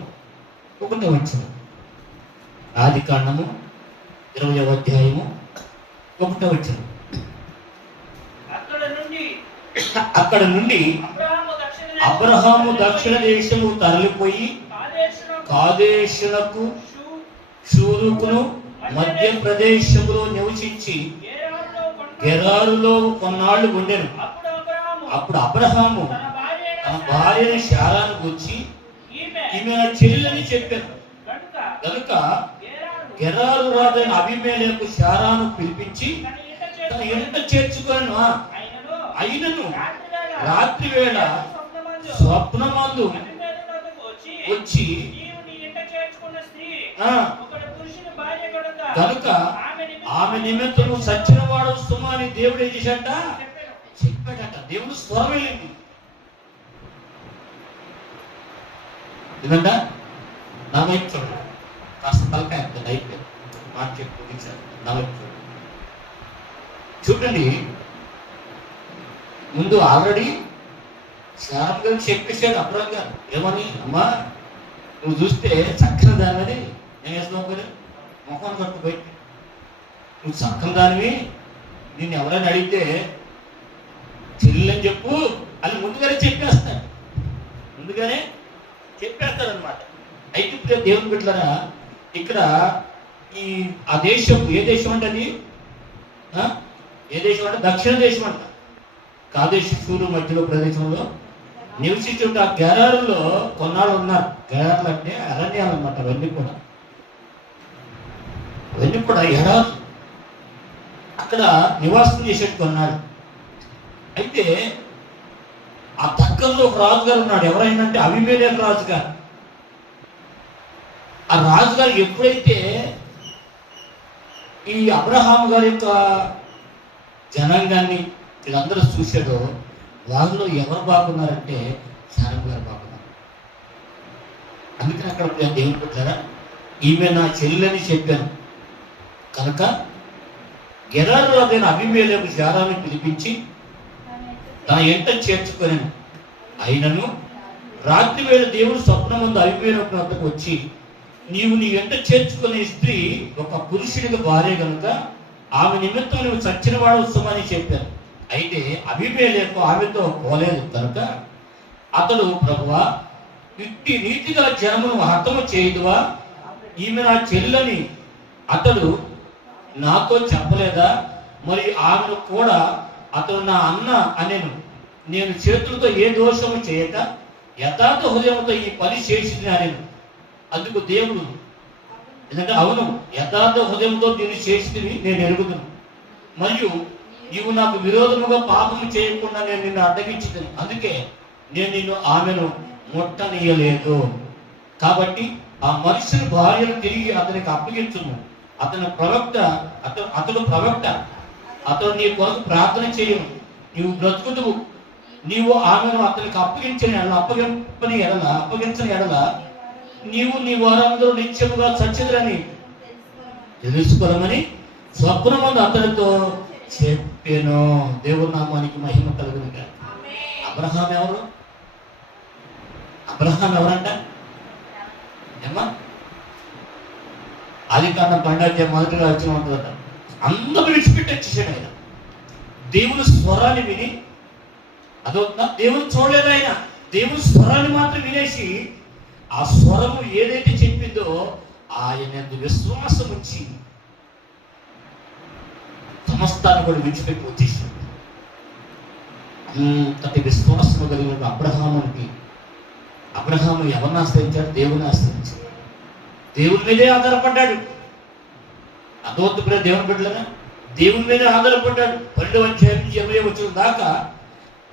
1వ వచనం. ఆదికాండము 20వ అధ్యాయము 1వ వచనం. అక్కడ నుండి అబ్రహాము దక్షిణ దేశము తరలిపోయి కాదేశునకు షూరుకును మధ్య ప్రదేశములో నివసించి గెరారులో కొన్నాళ్ళు ఉండెను. అప్పుడు అబ్రహాము తన భార్యని శారాను గురించి ఈమె నా చెల్లెలని చెప్పాను. కనుక గెరారు రాజైన అబీమెలెకు శారాను పిలిపించి తన ఇంట చేర్చుకొనెను. అయినను రాత్రి వేళ స్వప్నమందు వచ్చి కనుక ఆమె నిమిత్తము సచ్చిన వాడు సుమా అని దేవుడు ఏం చేశాట చెప్పాడట. దేవుడు స్వరం వెళ్ళింది. ఎందుకంట నా వైపు చూడండి, కాస్త తలకాయ అయిపోయింది మాట చెప్పు నా వైపు చూడండి. ముందు ఆల్రెడీ శారం గారు చెప్పేశాడు అబ్రహం గారు ఏమని, అమ్మా నువ్వు చూస్తే చక్కని దానిని నేను వేస్తున్నావు కదా ముఖం కట్టు బయట, నువ్వు చక్కని దానివి, నిన్ను ఎవరైనా అడిగితే చెల్లెని చెప్పు అని ముందుగానే చెప్పేస్తాడు అనమాట. అయితే ఇప్పుడు దేవుని బిడ్డలారా, ఇక్కడ ఆ దేశం ఏ దేశం అంటే అది ఏ దేశం అంటే దక్షిణ దేశం అంట. కాదేశు సూరు మధ్యలో ప్రదేశంలో నివసించుంటే ఆ గెరారులో కొన్నాళ్ళు ఉన్నారు. గెరారులు అంటే అరణ్యాలు అనమాట. అవన్నీ కూడా ఎడారు అక్కడ నివాసం చేసేట్టు కొన్నాడు. అయితే ఆ దగ్గరలో ఒక రాజుగారు ఉన్నాడు. ఎవరైందంటే అబీమెలెకు రాజుగారు. ఆ రాజుగారు ఎప్పుడైతే ఈ అబ్రహాం గారి యొక్క జనాంగాన్ని వీళ్ళందరూ చూశాడో వాళ్ళలో ఎవరు బాగున్నారంటే శారం గారు బాగున్నారు. అందుకని అక్కడ దేవుని పెట్టారా, ఈమె నా చెల్లెని చెప్పాను. కనుక గెరారు రాజైన అబీమెలెకు శారాన్ని పిలిపించి తన ఎంట చేర్చుకొనెను. అయినను రాత్రి వేళ దేవుడు స్వప్నమందు అబీమెలెకు వద్దకు వచ్చి, నీవు నీ ఎంట చేర్చుకునే స్త్రీ ఒక పురుషుడికి భార్య కనుక ఆమె నిమిత్తం నువ్వు చచ్చిన వాడు వస్తామని చెప్పాను. అయితే అబీమెలెకు ఆమెతో పోలేదు కనుక అతడు, ప్రభువా ఇట్టి నీతి గల జనమును హతము చేయుదువా? ఈమె నా చెల్లని అతడు నాతో చెప్పలేదా? మరి ఆమెను కూడా అతడు నా అన్న అనెను. నేను చేతులతో ఏ దోషము చేయక యథార్థ హృదయంతో ఈ పని చేసింది అనెను. అందుకు దేవుడు, ఎందుకంటే అవును యథార్థ హృదయంతో నేను చేసింది నేను ఎరుగుదును, మరియు నీవు నాకు విరోధముగా పాపము చేయకుండా నేను నిన్ను అడ్డగించింది. అందుకే నేను నిన్ను ఆమెను ముట్టనీయలేదు. కాబట్టి ఆ మనుషుని భార్యను తిరిగి అతనికి అప్పగించుము. అతడు ప్రవక్త, అతడు నీ కొరకు ప్రార్థన చేయను. నీవు బ్రతుకుదువు. నీవు ఆమెను అతనికి అప్పగించని ఎడల నీవు నీ వారందరూ నిత్యముగా సత్యదని తెలుసుకోమని స్వప్నమందు అతనితో చెప్పాను. దేవుని నామానికి మహిమ కలుగునుగా. అబ్రహాం ఎవరంట ఏమా? ఆదికాండం 12 మొదటిగా వచ్చిన ఉంటుందట. అందరూ విడిచిపెట్టి వచ్చేసాడు ఆయన. దేవుని స్వరాన్ని విని అదొక దేవుని చూడలేదు ఆయన. దేవుని స్వరాన్ని మాత్రం వినేసి ఆ స్వరము ఏదైతే చెప్పిందో ఆయన విశ్వాసం వచ్చి సమస్తాన్ని కూడా విడిచిపెట్టి వచ్చేసాడు. అంతటి విశ్వాసం కలిగిన అబ్రహాము ఎవరిని ఆశ్రయించాడు? దేవుని ఆశ్రయించాడు. దేవుని మీదే ఆధారపడ్డాడు. అదొద్దు ప్రియ దేవుని బిడ్డలుగా, దేవుని మీదే ఆధారపడ్డాడు. 12వ అధ్యాయం నుంచి 20వ వచనం దాకా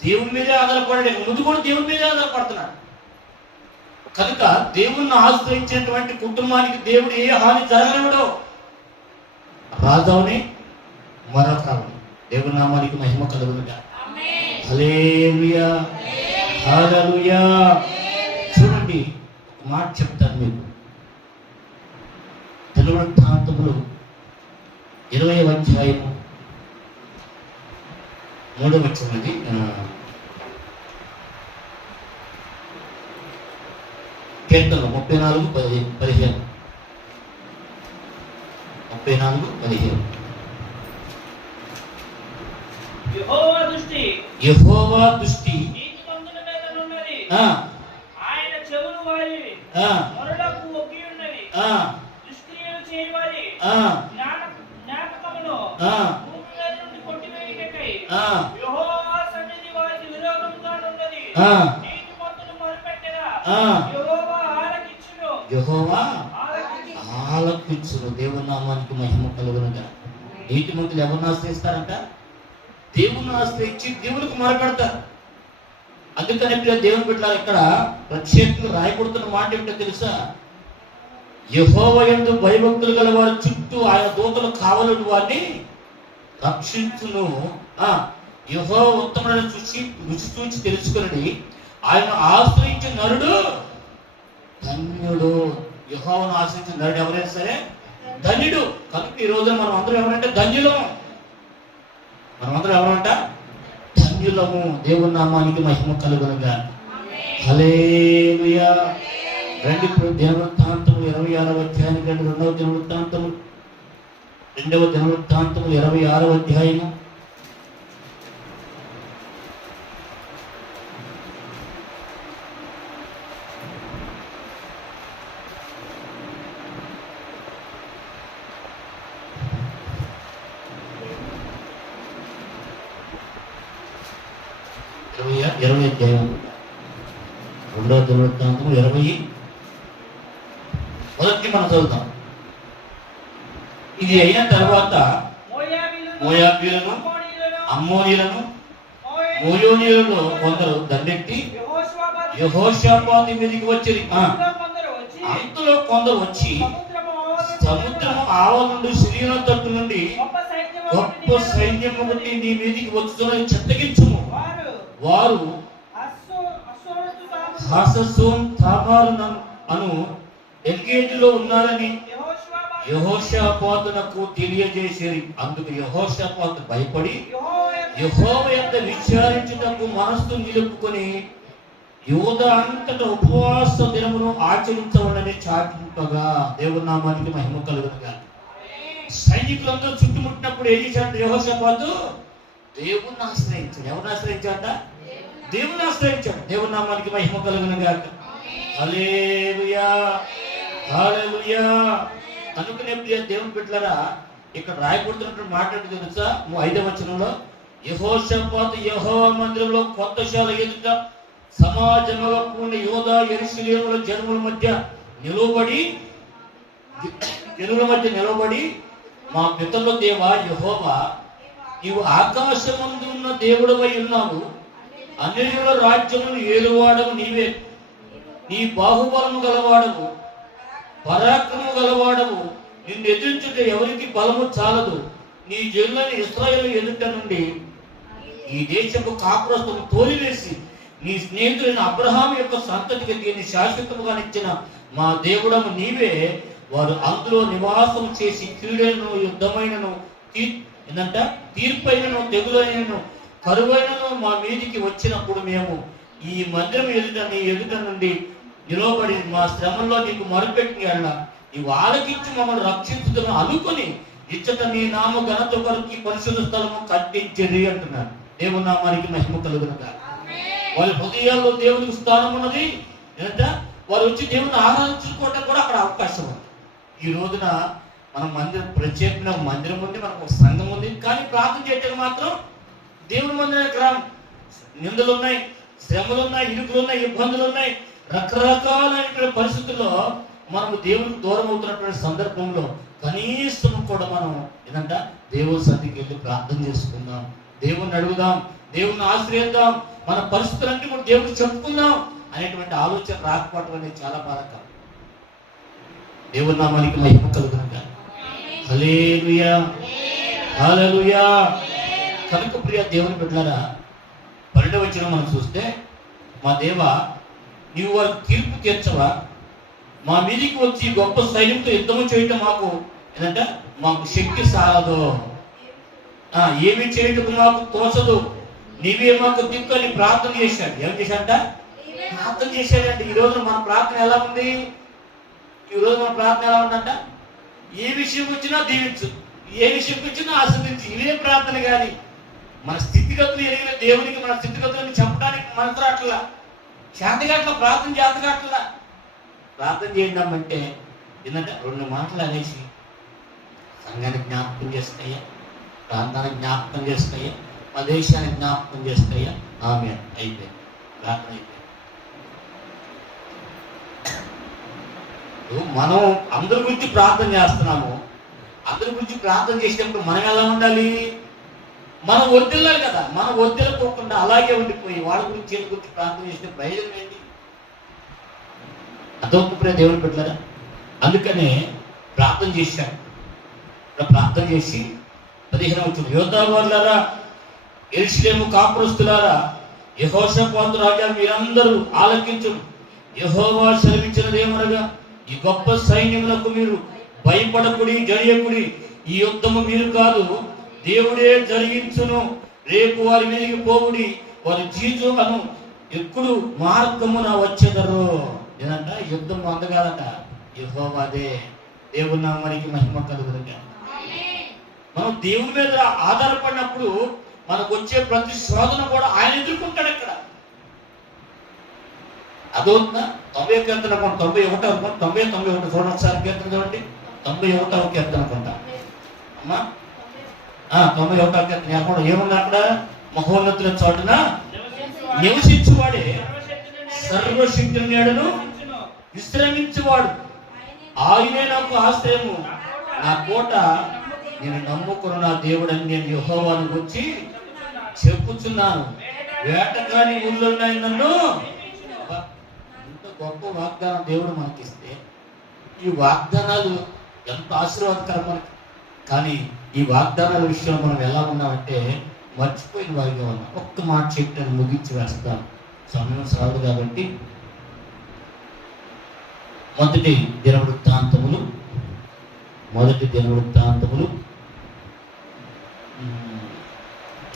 దేవుని మీదే ఆధారపడ్డాడు. ముందు కూడా దేవుని మీదే ఆధారపడుతున్నాడు. కనుక దేవుణ్ణి ఆశ్రయించినటువంటి కుటుంబానికి దేవుడు ఏ హాని జరగనివ్వడో. రాజావుని మరొక దేవుని నామానికి మహిమ కలుగునుగా. హల్లెలూయా, హల్లెలూయా. చూడండి, ఒక మాట చెప్తాను మీకు. దినవృత్తాంతములు 20వ అధ్యాయము 3వ వచనం. కీర్తనలు 34:15. 34:15. యెహోవా దృష్టి నీతిమంతుల మీద ఉన్నది. ఆ ఆయన చెవులు వారి మొరలకు ఒగ్గి ఉన్నవి. దుష్క్రియలు చేయవారి జ్ఞాపకమును భూమి మీద నుండి కొట్టివేయుటకై యెహోవా సన్నిధి వారికి విరోధముగా ఉన్నది. నీతిమంతులు మొరపెట్టగా యెహోవా ఆలకించును. యెహోవా ఆలకించును. దేవుని నామానికి మహిమ కలుగునుగా. నీతిమంతులు ఎవరిని ఆశ్రయిస్తారంట? దేవుని ఆశ్రయించి దేవునికి మొరపెడతారు. అందుకని దేవుని బిడ్డలారా, ఇక్కడ ప్రత్యేకంగా రాయబడుతున్న మాట ఏమిటో తెలుసా? యెహోవా యందు భయభక్తులు గల వారి చుట్టూ ఆయన దూతలు కావలను వారిని రక్షించును. యెహోవా ఉత్తముడైన రుచి చూచి తెలుసుకుని ఆయన ఆశ్రయించిన నరుడు ధన్యుడు. యెహోవాను ఆశ్రయించిన నరుడు ఎవరైనా సరే ధన్యుడు. కనుక ఈ రోజు మనం అందరం ఎవరంటే ధన్యులం. మనమందరం ఎవరంట? ధన్యులము. దేవుని నామానికి మహిమ కలుగునుగా. హల్లెలూయా. రండి, దినవృత్తాంతము 26వ అధ్యాయానికి రండి. 2వ దినవృత్తాంతము 26వ అధ్యాయము 20వ అధ్యాయం 2వ దినవృత్తాంతము 20 మొదటి మనం చదువుతాం. ఇది అయిన తర్వాత మోయాబీయులను, అమ్మోనీయులను, మోయోనీయులను కొందరు దండెత్తి యెహోషాపాతు మీదికి వచ్చిరి. అంతలో కొందరు వచ్చి సముద్రము ఆవ నుండి సిరియన తట్టు నుండి గొప్ప సైన్యము బట్టి నీ మీదికి వచ్చుతున్నది చెత్తగించుము. వారు హససోన్ తామారు అను ఎల్గేజులో ఉన్నారని యెహోషాపాతునకు తెలియజేసేది. అందుకు యెహోషాపాతు భయపడి యెహోవా యొద్ద విచారించుటకు మనస్సు నిలుపుకొని యూదా అంతటా ఉపవాస దినమును ఆచరించవలని చాటింపగా. దేవుని నామానికి మహిమ కలుగునుగా. సైనికులందరూ చుట్టుముట్టినప్పుడు ఏం చేశాడు యెహోషాపాతు? దేవుణ్ణి ఆశ్రయించాడు. ఎవరిని ఆశ్రయించాడ? దేవుని ఆశ్రయించాడు. దేవుని నామానికి మహిమ కలుగునుగా. హల్లెలూయా, హల్లెలూయా. అనుకునే దేవుని బిడ్డలారా, ఇక్కడ రాయబడుతున్నటువంటి మాట్లాడి తెలుసా? 5వ వచనంలో యెహోషాపాతు యెహోవా మందిరంలో కొత్తశాల ఎదుట సమాజముగా కూడిన యూదా యెరూషలేముల జనుల మధ్య నిలబడి మా పితరుల దేవా యెహోవా, నీవు ఆకాశమందు ఉన్న దేవుడవై ఉన్నావు. అన్యుల రాజ్యమును ఏలువాడవు నీవే. నీ బాహుబలము గలవాడవు, పరాక్రమము గలవాడవు. నిన్ను ఎదురించుట ఎవరికి బలము చాలదు. నీ జనులను ఇశ్రాయేలు ఎదుట నుండి ఈ దేశపు కాపురస్తును తోలివేసి నీ స్నేహితుడైన అబ్రహాము యొక్క సంతతికి దీన్ని శాశ్వతముగా ఇచ్చిన మా దేవుడము నీవే. వారు అందులో నివాసం చేసి కీడైనను యుద్ధమైనను ఏంటంట తీర్పైనను తెగులైనను కరువైనను మా మీదికి వచ్చినప్పుడు మేము ఈ మందిరం నీ ఎదుట నుండి నిలబడి మా శ్రమంలో నీకు మొరపెట్టి అన్న నీవు ఆలకించి మమ్మల్ని రక్షించుదని అనుకుని ఇచ్చట నీ నామ ఘనత కొరకు పరిశుద్ధ స్థలము కట్టించరి అంటున్నారు. దేవుని నామానికి మహిమ కలుగునుగా. వాళ్ళ హృదయాల్లో దేవునికి స్థానం ఉన్నది. ఏంటంటే వారు వచ్చి దేవుని ఆరాధించుకోవటం కూడా అక్కడ అవకాశం ఉంది. ఈ రోజున మన మందిరం ప్రత్యేకమైన మందిరం ఉంది, మనకు ఒక సంఘం ఉంది. కానీ ప్రార్థన చేయడానికి మాత్రం దేవుని మందిరానికి రాము. నిందలు ఉన్నాయి, శ్రమలు ఉన్నాయి, ఇరుకులు ఉన్నాయి, ఇబ్బందులు ఉన్నాయి, రకరకాలైన పరిస్థితుల్లో మనము దేవునికి దూరం అవుతున్నటువంటి సందర్భంలో కనీసం కూడా మనం ఏంటంట దేవుని సన్నిధికి వెళ్ళి ప్రార్థన చేసుకుందాం, దేవుణ్ణి అడుగుదాం, దేవుణ్ణి ఆశ్రయిద్దాం, మన పరిస్థితులన్నీ కూడా దేవుడికి చెప్పుకుందాం అనేటువంటి ఆలోచన రాకపోవడం అనేది చాలా బాధాకరం. దేవుని నామానికి మహిమ కలుగునుగా. హల్లెలూయా, హల్లెలూయా. కనుక ప్రియ దేవుని బిడ్డలారా, 12వ వచనం మనం చూస్తే, మా దేవ నీవు వారికి తీర్పు తీర్చవా, మా మీదికి వచ్చి గొప్ప సైన్యంతో యుద్ధము చేయటం మాకు ఏంటంటే మాకు శక్తి సాలదు, ఏమి చేయటం మాకు తోచదు, నీవే మాకు దిక్కు అని ప్రార్థన చేశాడు. ఏం చేశాడంట? ప్రార్థన చేశాడంటే. ఈ రోజు మన ప్రార్థన ఎలా ఉంది? ఈ రోజు మన ప్రార్థన ఎలా ఉందంట? ఏ విషయం వచ్చినా దీవించు, ఏ విషయం వచ్చినా ఆస్వాదించు, ఇవే ప్రార్థన. కానీ మన స్థితిగతులు ఎరిగిన దేవునికి మన స్థితిగతులను చెప్పడానికి మనసు రాట్లా, చేతగాట్ల ప్రార్థన చేతగాట్లా. ప్రార్థన చేద్దామంటే ఏంటంటే 2 మాటలు అనేసి సంఘాన్ని జ్ఞాపకం చేస్తాయా, ప్రాంతాన్ని జ్ఞాపకం చేస్తాయా, మా దేశాన్ని జ్ఞాపకం చేస్తాయా. ఆమె అయిపోయింది, ప్రార్థన అయిపోయింది. మనం అందరి గురించి ప్రార్థన చేస్తున్నాము. అందరి గురించి ప్రార్థన చేసినప్పుడు మనం ఎలా ఉండాలి? మనం వర్ధిల్లాలి కదా. మనం వర్ధిల్లుకోకుండా అలాగే ఉండిపోయి వాళ్ళ గురించి వీళ్ళ గురించి ప్రార్థన చేసిన ప్రయోజనం ఏంటి? అదొక దేవుని పెట్టారా. అందుకనే ప్రార్థన చేశాడు. ప్రార్థన చేసి 15వ వచనం, యోధావారులారా, యెరూషలేము కాపురస్తులారా, యెహోషాపాతు రాజా మీరందరూ ఆలకించు. యెహోవా సెలవిచ్చినదేమనగా, ఈ గొప్ప సైన్యములకు మీరు భయపడకుడి, జడియకుడి. ఈ యుద్ధము మీరు కాదు, దేవుడే జరిగించును. రేపు వారి మీదకి పోవుడి, వారి జీజు అను ఎక్కుడు మార్గమున వచ్చెదరు. ఏదంట? యుద్ధం అందగాదట, యెహోవాదే. దేవుని నామానికి మహిమ కలుగునుగా. మనం దేవుని మీద ఆధారపడినప్పుడు మనకు వచ్చే ప్రతి శోధన కూడా ఆయన ఎదుర్కొంటాడు. అక్కడ అదవుతుందా? 90 కీర్తన అనుకుంటా, 91 అనుకుంటా, 91 చూడండి ఒకసారి కీర్తన చూడండి. 91వ కీర్తన అనుకుంటా అమ్మా. 91వ కీర్తన అనుకుంటా. ఏముంది అక్కడ? మహోన్నతుల చోటున నివసించువాడే సర్వశక్తి నీడను విశ్రమించువాడు, ఆయనే నాకు ఆశ్రయము, నా కోట, నేను నమ్ముకున్న నా దేవుడని నేను యెహోవాను గురించి చెప్పుచున్నాను. వేటగాని ఊళ్ళోన్నాయి నన్ను. ఇంత గొప్ప వాగ్దానం దేవుడు మనకిస్తే, ఈ వాగ్దానాలు ఎంత ఆశీర్వాదకరం మనకి. కానీ ఈ వాగ్దానాల విషయంలో మనం ఎలా ఉన్నామంటే మర్చిపోయిన వారిగా ఉన్నాం. ఒక్క మాట చెప్పి ముగించి వేస్తాను, సమయం సాగు కాబట్టి. మొదటి దినవృత్తాంతములు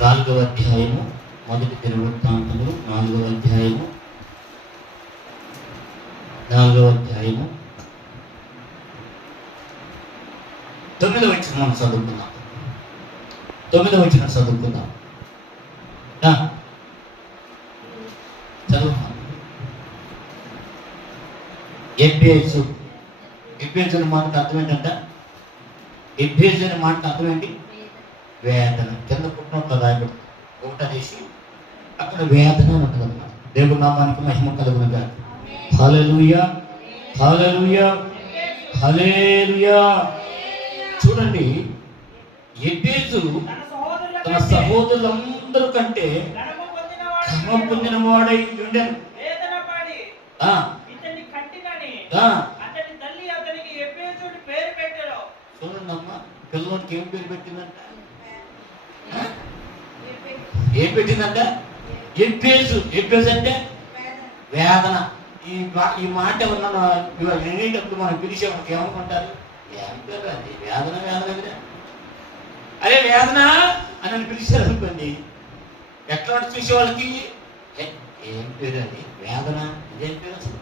4వ అధ్యాయము. మొదటి దినవృత్తాంతములు 4వ అధ్యాయము 9వ వచనం మనం చదువుకుందాం. 9వ వచనం చదువుకుందాం. చదువుకుందాం. ఎబ్బేజు అనే మాటకు అర్థం ఏంటంట? ఎబ్బేజు అనే మాటకు అర్థం ఏంటి? వేదన. కింద పుట్టినట్లు రాయబడి ఒకటనేసి అక్కడ వేదన ఉంటుంది అన్నమాట. దేవుని నామానికి మహిమ కలుగునుగా. హల్లెలూయా, హల్లెలూయా, హల్లెలూయా. చూడండి, ఎబ్బేజు తన సహోదరులందరూ కంటే ఘనము పొందిన వాడై ఉండెను. చూడండి అమ్మా, పిల్లలకి ఏం పేరు పెట్టిందంట? ఏం పెట్టిందంట? ఎబ్బేజు. ఎబ్బేజు అంటే వేదన. ఈ మాట ఏమన్నా వినేటప్పుడు మనం పిలిచే మనకి ఏమనుకుంటారు? ఏం పేరు అది? వేదన. వేదన అరే వేదన అని పిలిచారు అనుకోండి, ఎట్లా చూసే వాళ్ళకి ఏం పేరు అది? వేదన. ఇదేం పేరు అసలు?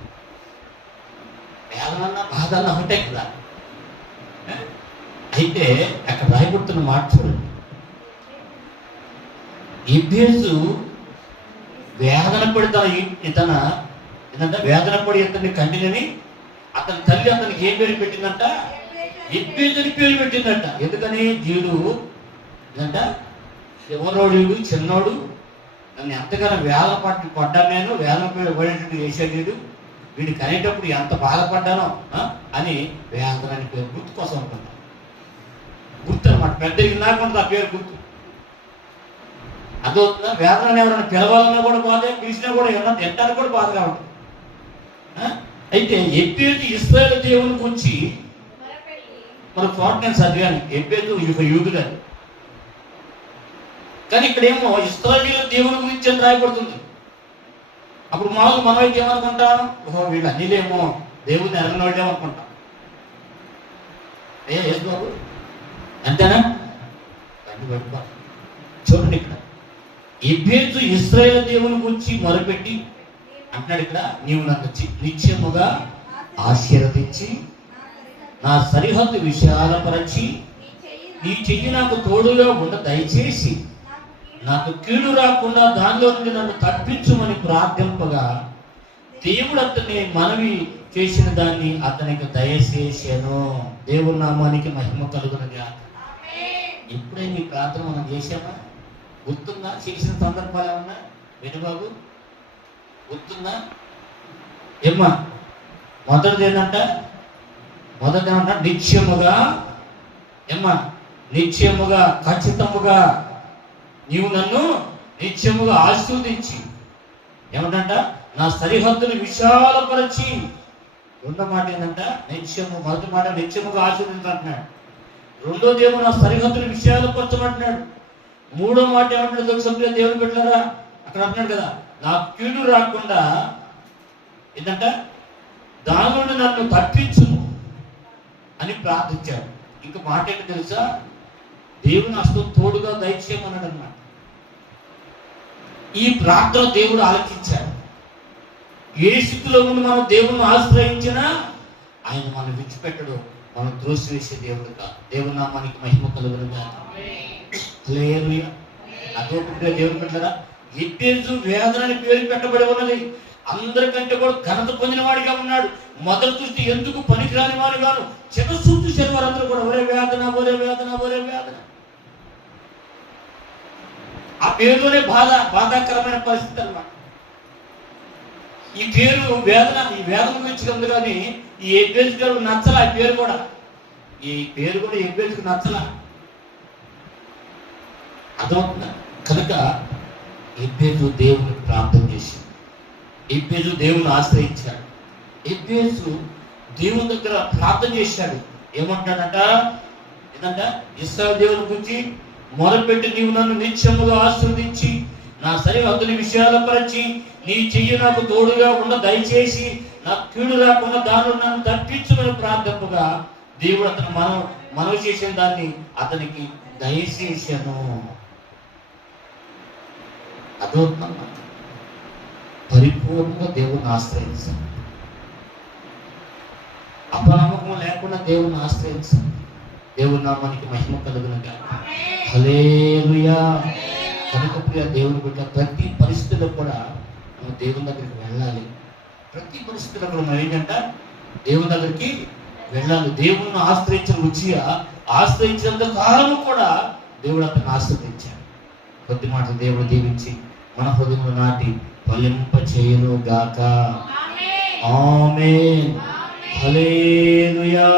వేదన బాధ అన్న ఉంటాయి కదా. అయితే అక్కడ రాయబడుతున్న మాట చూడండి. ఎబ్బేజు వేదన పడి తన ఏంటంటే వేదన పడి ఇతన్ని కంటినని అతని తల్లి అతనికి ఏం పేరు పెట్టిందంట? ఎబ్బేజు అని పేరు పెట్టిందంట. ఎందుకని? జీడు ఏంటంట ఎవరోడు, చిన్నోడు, నన్ను ఎంతగానో వేల పట్టు పడ్డాను నేను, వేల పేరు పడేటట్టు చేశాడు. వీడికి అనేటప్పుడు ఎంత బాధపడ్డానో అని వేదన అని పేరు గుర్తు కోసం అనుకుంటాను. గుర్తు అనమాట, పెద్ద ఇలాకుంటుంది ఆ పేరు గుర్తు. అదవుతుందా? వేదన ఎవరైనా పిలవాలన్నా కూడా బాధే, పిలిచినా కూడా ఏమన్నా తింటానికి కూడా బాధగా ఉంటుంది. అయితే ఎబ్బేదు ఇశ్రాయేలు దేవుని గురించి మన చోట నేను చదివాను. ఎబ్బేదు యూదుడు అని, కానీ ఇక్కడేమో ఇశ్రాయేలు దేవుని గురించి అని రాయబడుతుంది. అప్పుడు మనమైతే ఏమనుకుంటాం, ఓహో వీళ్ళు అన్నిలేమో దేవుడిని ఎరగని వాళ్ళేమనుకుంటాం. ఏసు బాబు అంతేనా? చూడండి, ఇక్కడ ఎబ్బేదు ఇశ్రాయేలు దేవుని గురించి మొరపెట్టి అంటున్నాడు. ఇక్కడ నీవు నన్ను నిత్యముగా ఆశీర్వదించి నా సరిహద్దు విశాలపరచి నీ చెయ్యి నాకు తోడుగా ఉండ దయచేసి నాకు కీడు రాకుండా దానిలో నుండి నన్ను తప్పించుమని ప్రార్థింపగా దేవుడు అతన్ని మనవి చేసిన దాన్ని అతనికి దయచేసాను. దేవుని నామానికి మహిమ కలుగునగా. ఎప్పుడైనా ఈ ప్రార్థన మనం చేసామా? గుర్తుందా? చేసిన సందర్భాలు ఏమన్నా వినుబాబు గుర్తుందా? ఏమ్మా మొదటిది ఏమంట నిత్యముగా, ఏమ్మా నిత్యముగా ఖచ్చితముగా నీవు నన్ను నిత్యముగా ఆశీర్వదించి, ఏమంట నా సరిహద్దును విశాలపరచి. రెండో మాట ఏంటంట నిత్యము, మొదటి మాట నిత్యముగా ఆశీర్వదించంటున్నాడు. రెండోదేమో నా సరిహద్దును విశాలపరచమంటున్నాడు. మూడో మాట ఏమంటాడు తెలుసు దేవుని పెట్టారా? అక్కడ అంటున్నాడు కదా, నాకు కీడు రాకుండా ఏంటంట దాని నుండి నన్ను తప్పించును అని ప్రార్థించాడు. ఇంక మాట ఏంటి తెలుసా? దేవుని హస్తం తోడుగా దయచేయమన్నాడు అన్నమాట. ఈ ప్రార్థన దేవుడు ఆలకించాడు. ఏ స్థితిలో నుండి మనం దేవుని ఆశ్రయించినా ఆయన మనం విడిచిపెట్టడు, మనం త్రోసివేసే దేవుడు కాదు. దేవుని నామానికి మహిమ కలుగును గాక. హల్లెలూయా. అదొకటే దేవుని పెట్టారా? ఎబ్బేదు వేదన అని పేరు పెట్టబడి ఉన్నది. అందరికంటే కూడా ఘనత పొందిన వాడిగా ఉన్నాడు. మొదటి చూస్తే ఎందుకు పనికిరాని వాడు గాను, చిన్న చూపు చూసేది వారందరూ కూడా ఒరే వేదన, ఒరే వేదన, ఒరే వేదన. ఆ పేరులోనే బాధాకరమైన పరిస్థితి అన్నమాట. ఈ పేరు వేదన, ఈ వేదన గురించి ఉంది. కానీ ఈ ఎబ్బేదు గారు నచ్చలా. ఈ పేరు కూడా ఎబ్బేదుకు నచ్చలా. అర్థమవుతుందా? కనుక ఎబ్బేదు దేవుని ప్రార్థన చేసింది. ఎబ్బేదు దేవుని ఆశ్రయించాడు. ఎబ్బేదు దేవుని దగ్గర ప్రార్థన చేశాడు. ఏమంటాడట? ఏంటంట ఇశ్రాయేలు దేవుని గురించి మొదలుపెట్టి నీవు నన్ను నిత్యముగా ఆశీర్వదించి నా సరిహద్దుని విశాలపరచి నీ చెయ్యి నాకు తోడుగా ఉండ దయచేసి నాకు కీడు రాకుండా దానిలో నన్ను తప్పించుమని ప్రార్థనగా దేవుడు అతను మనవి చేసిన దాన్ని అతనికి దయచేసాను. అదొక పరిపూర్ణంగా దేవుని ఆశ్రయించాను. అపనమ్మకం లేకుండా దేవుని ఆశ్రయించాను. దేవుని నామానికి మహిమ కలుగును గాక. హల్లెలూయా. కనుక ప్రియ దేవుని బిడ్డ, ప్రతి పరిస్థితిలో కూడా మనం దేవుని దగ్గరికి వెళ్ళాలి. ప్రతి పరిస్థితిలో కూడా మనం ఏంటంట దేవుని దగ్గరికి వెళ్ళాలి. దేవుని ఆశ్రయించిన రుచిగా ఆశ్రయించినంత కాలము కూడా దేవుడు అతను ఆశ్రయించాడు. కొద్ది మాట దేవుడు దీవించి మన హృదయంలో నాటి ఫలింప చేయును గాక. ఆమేన్. హల్లెలూయా.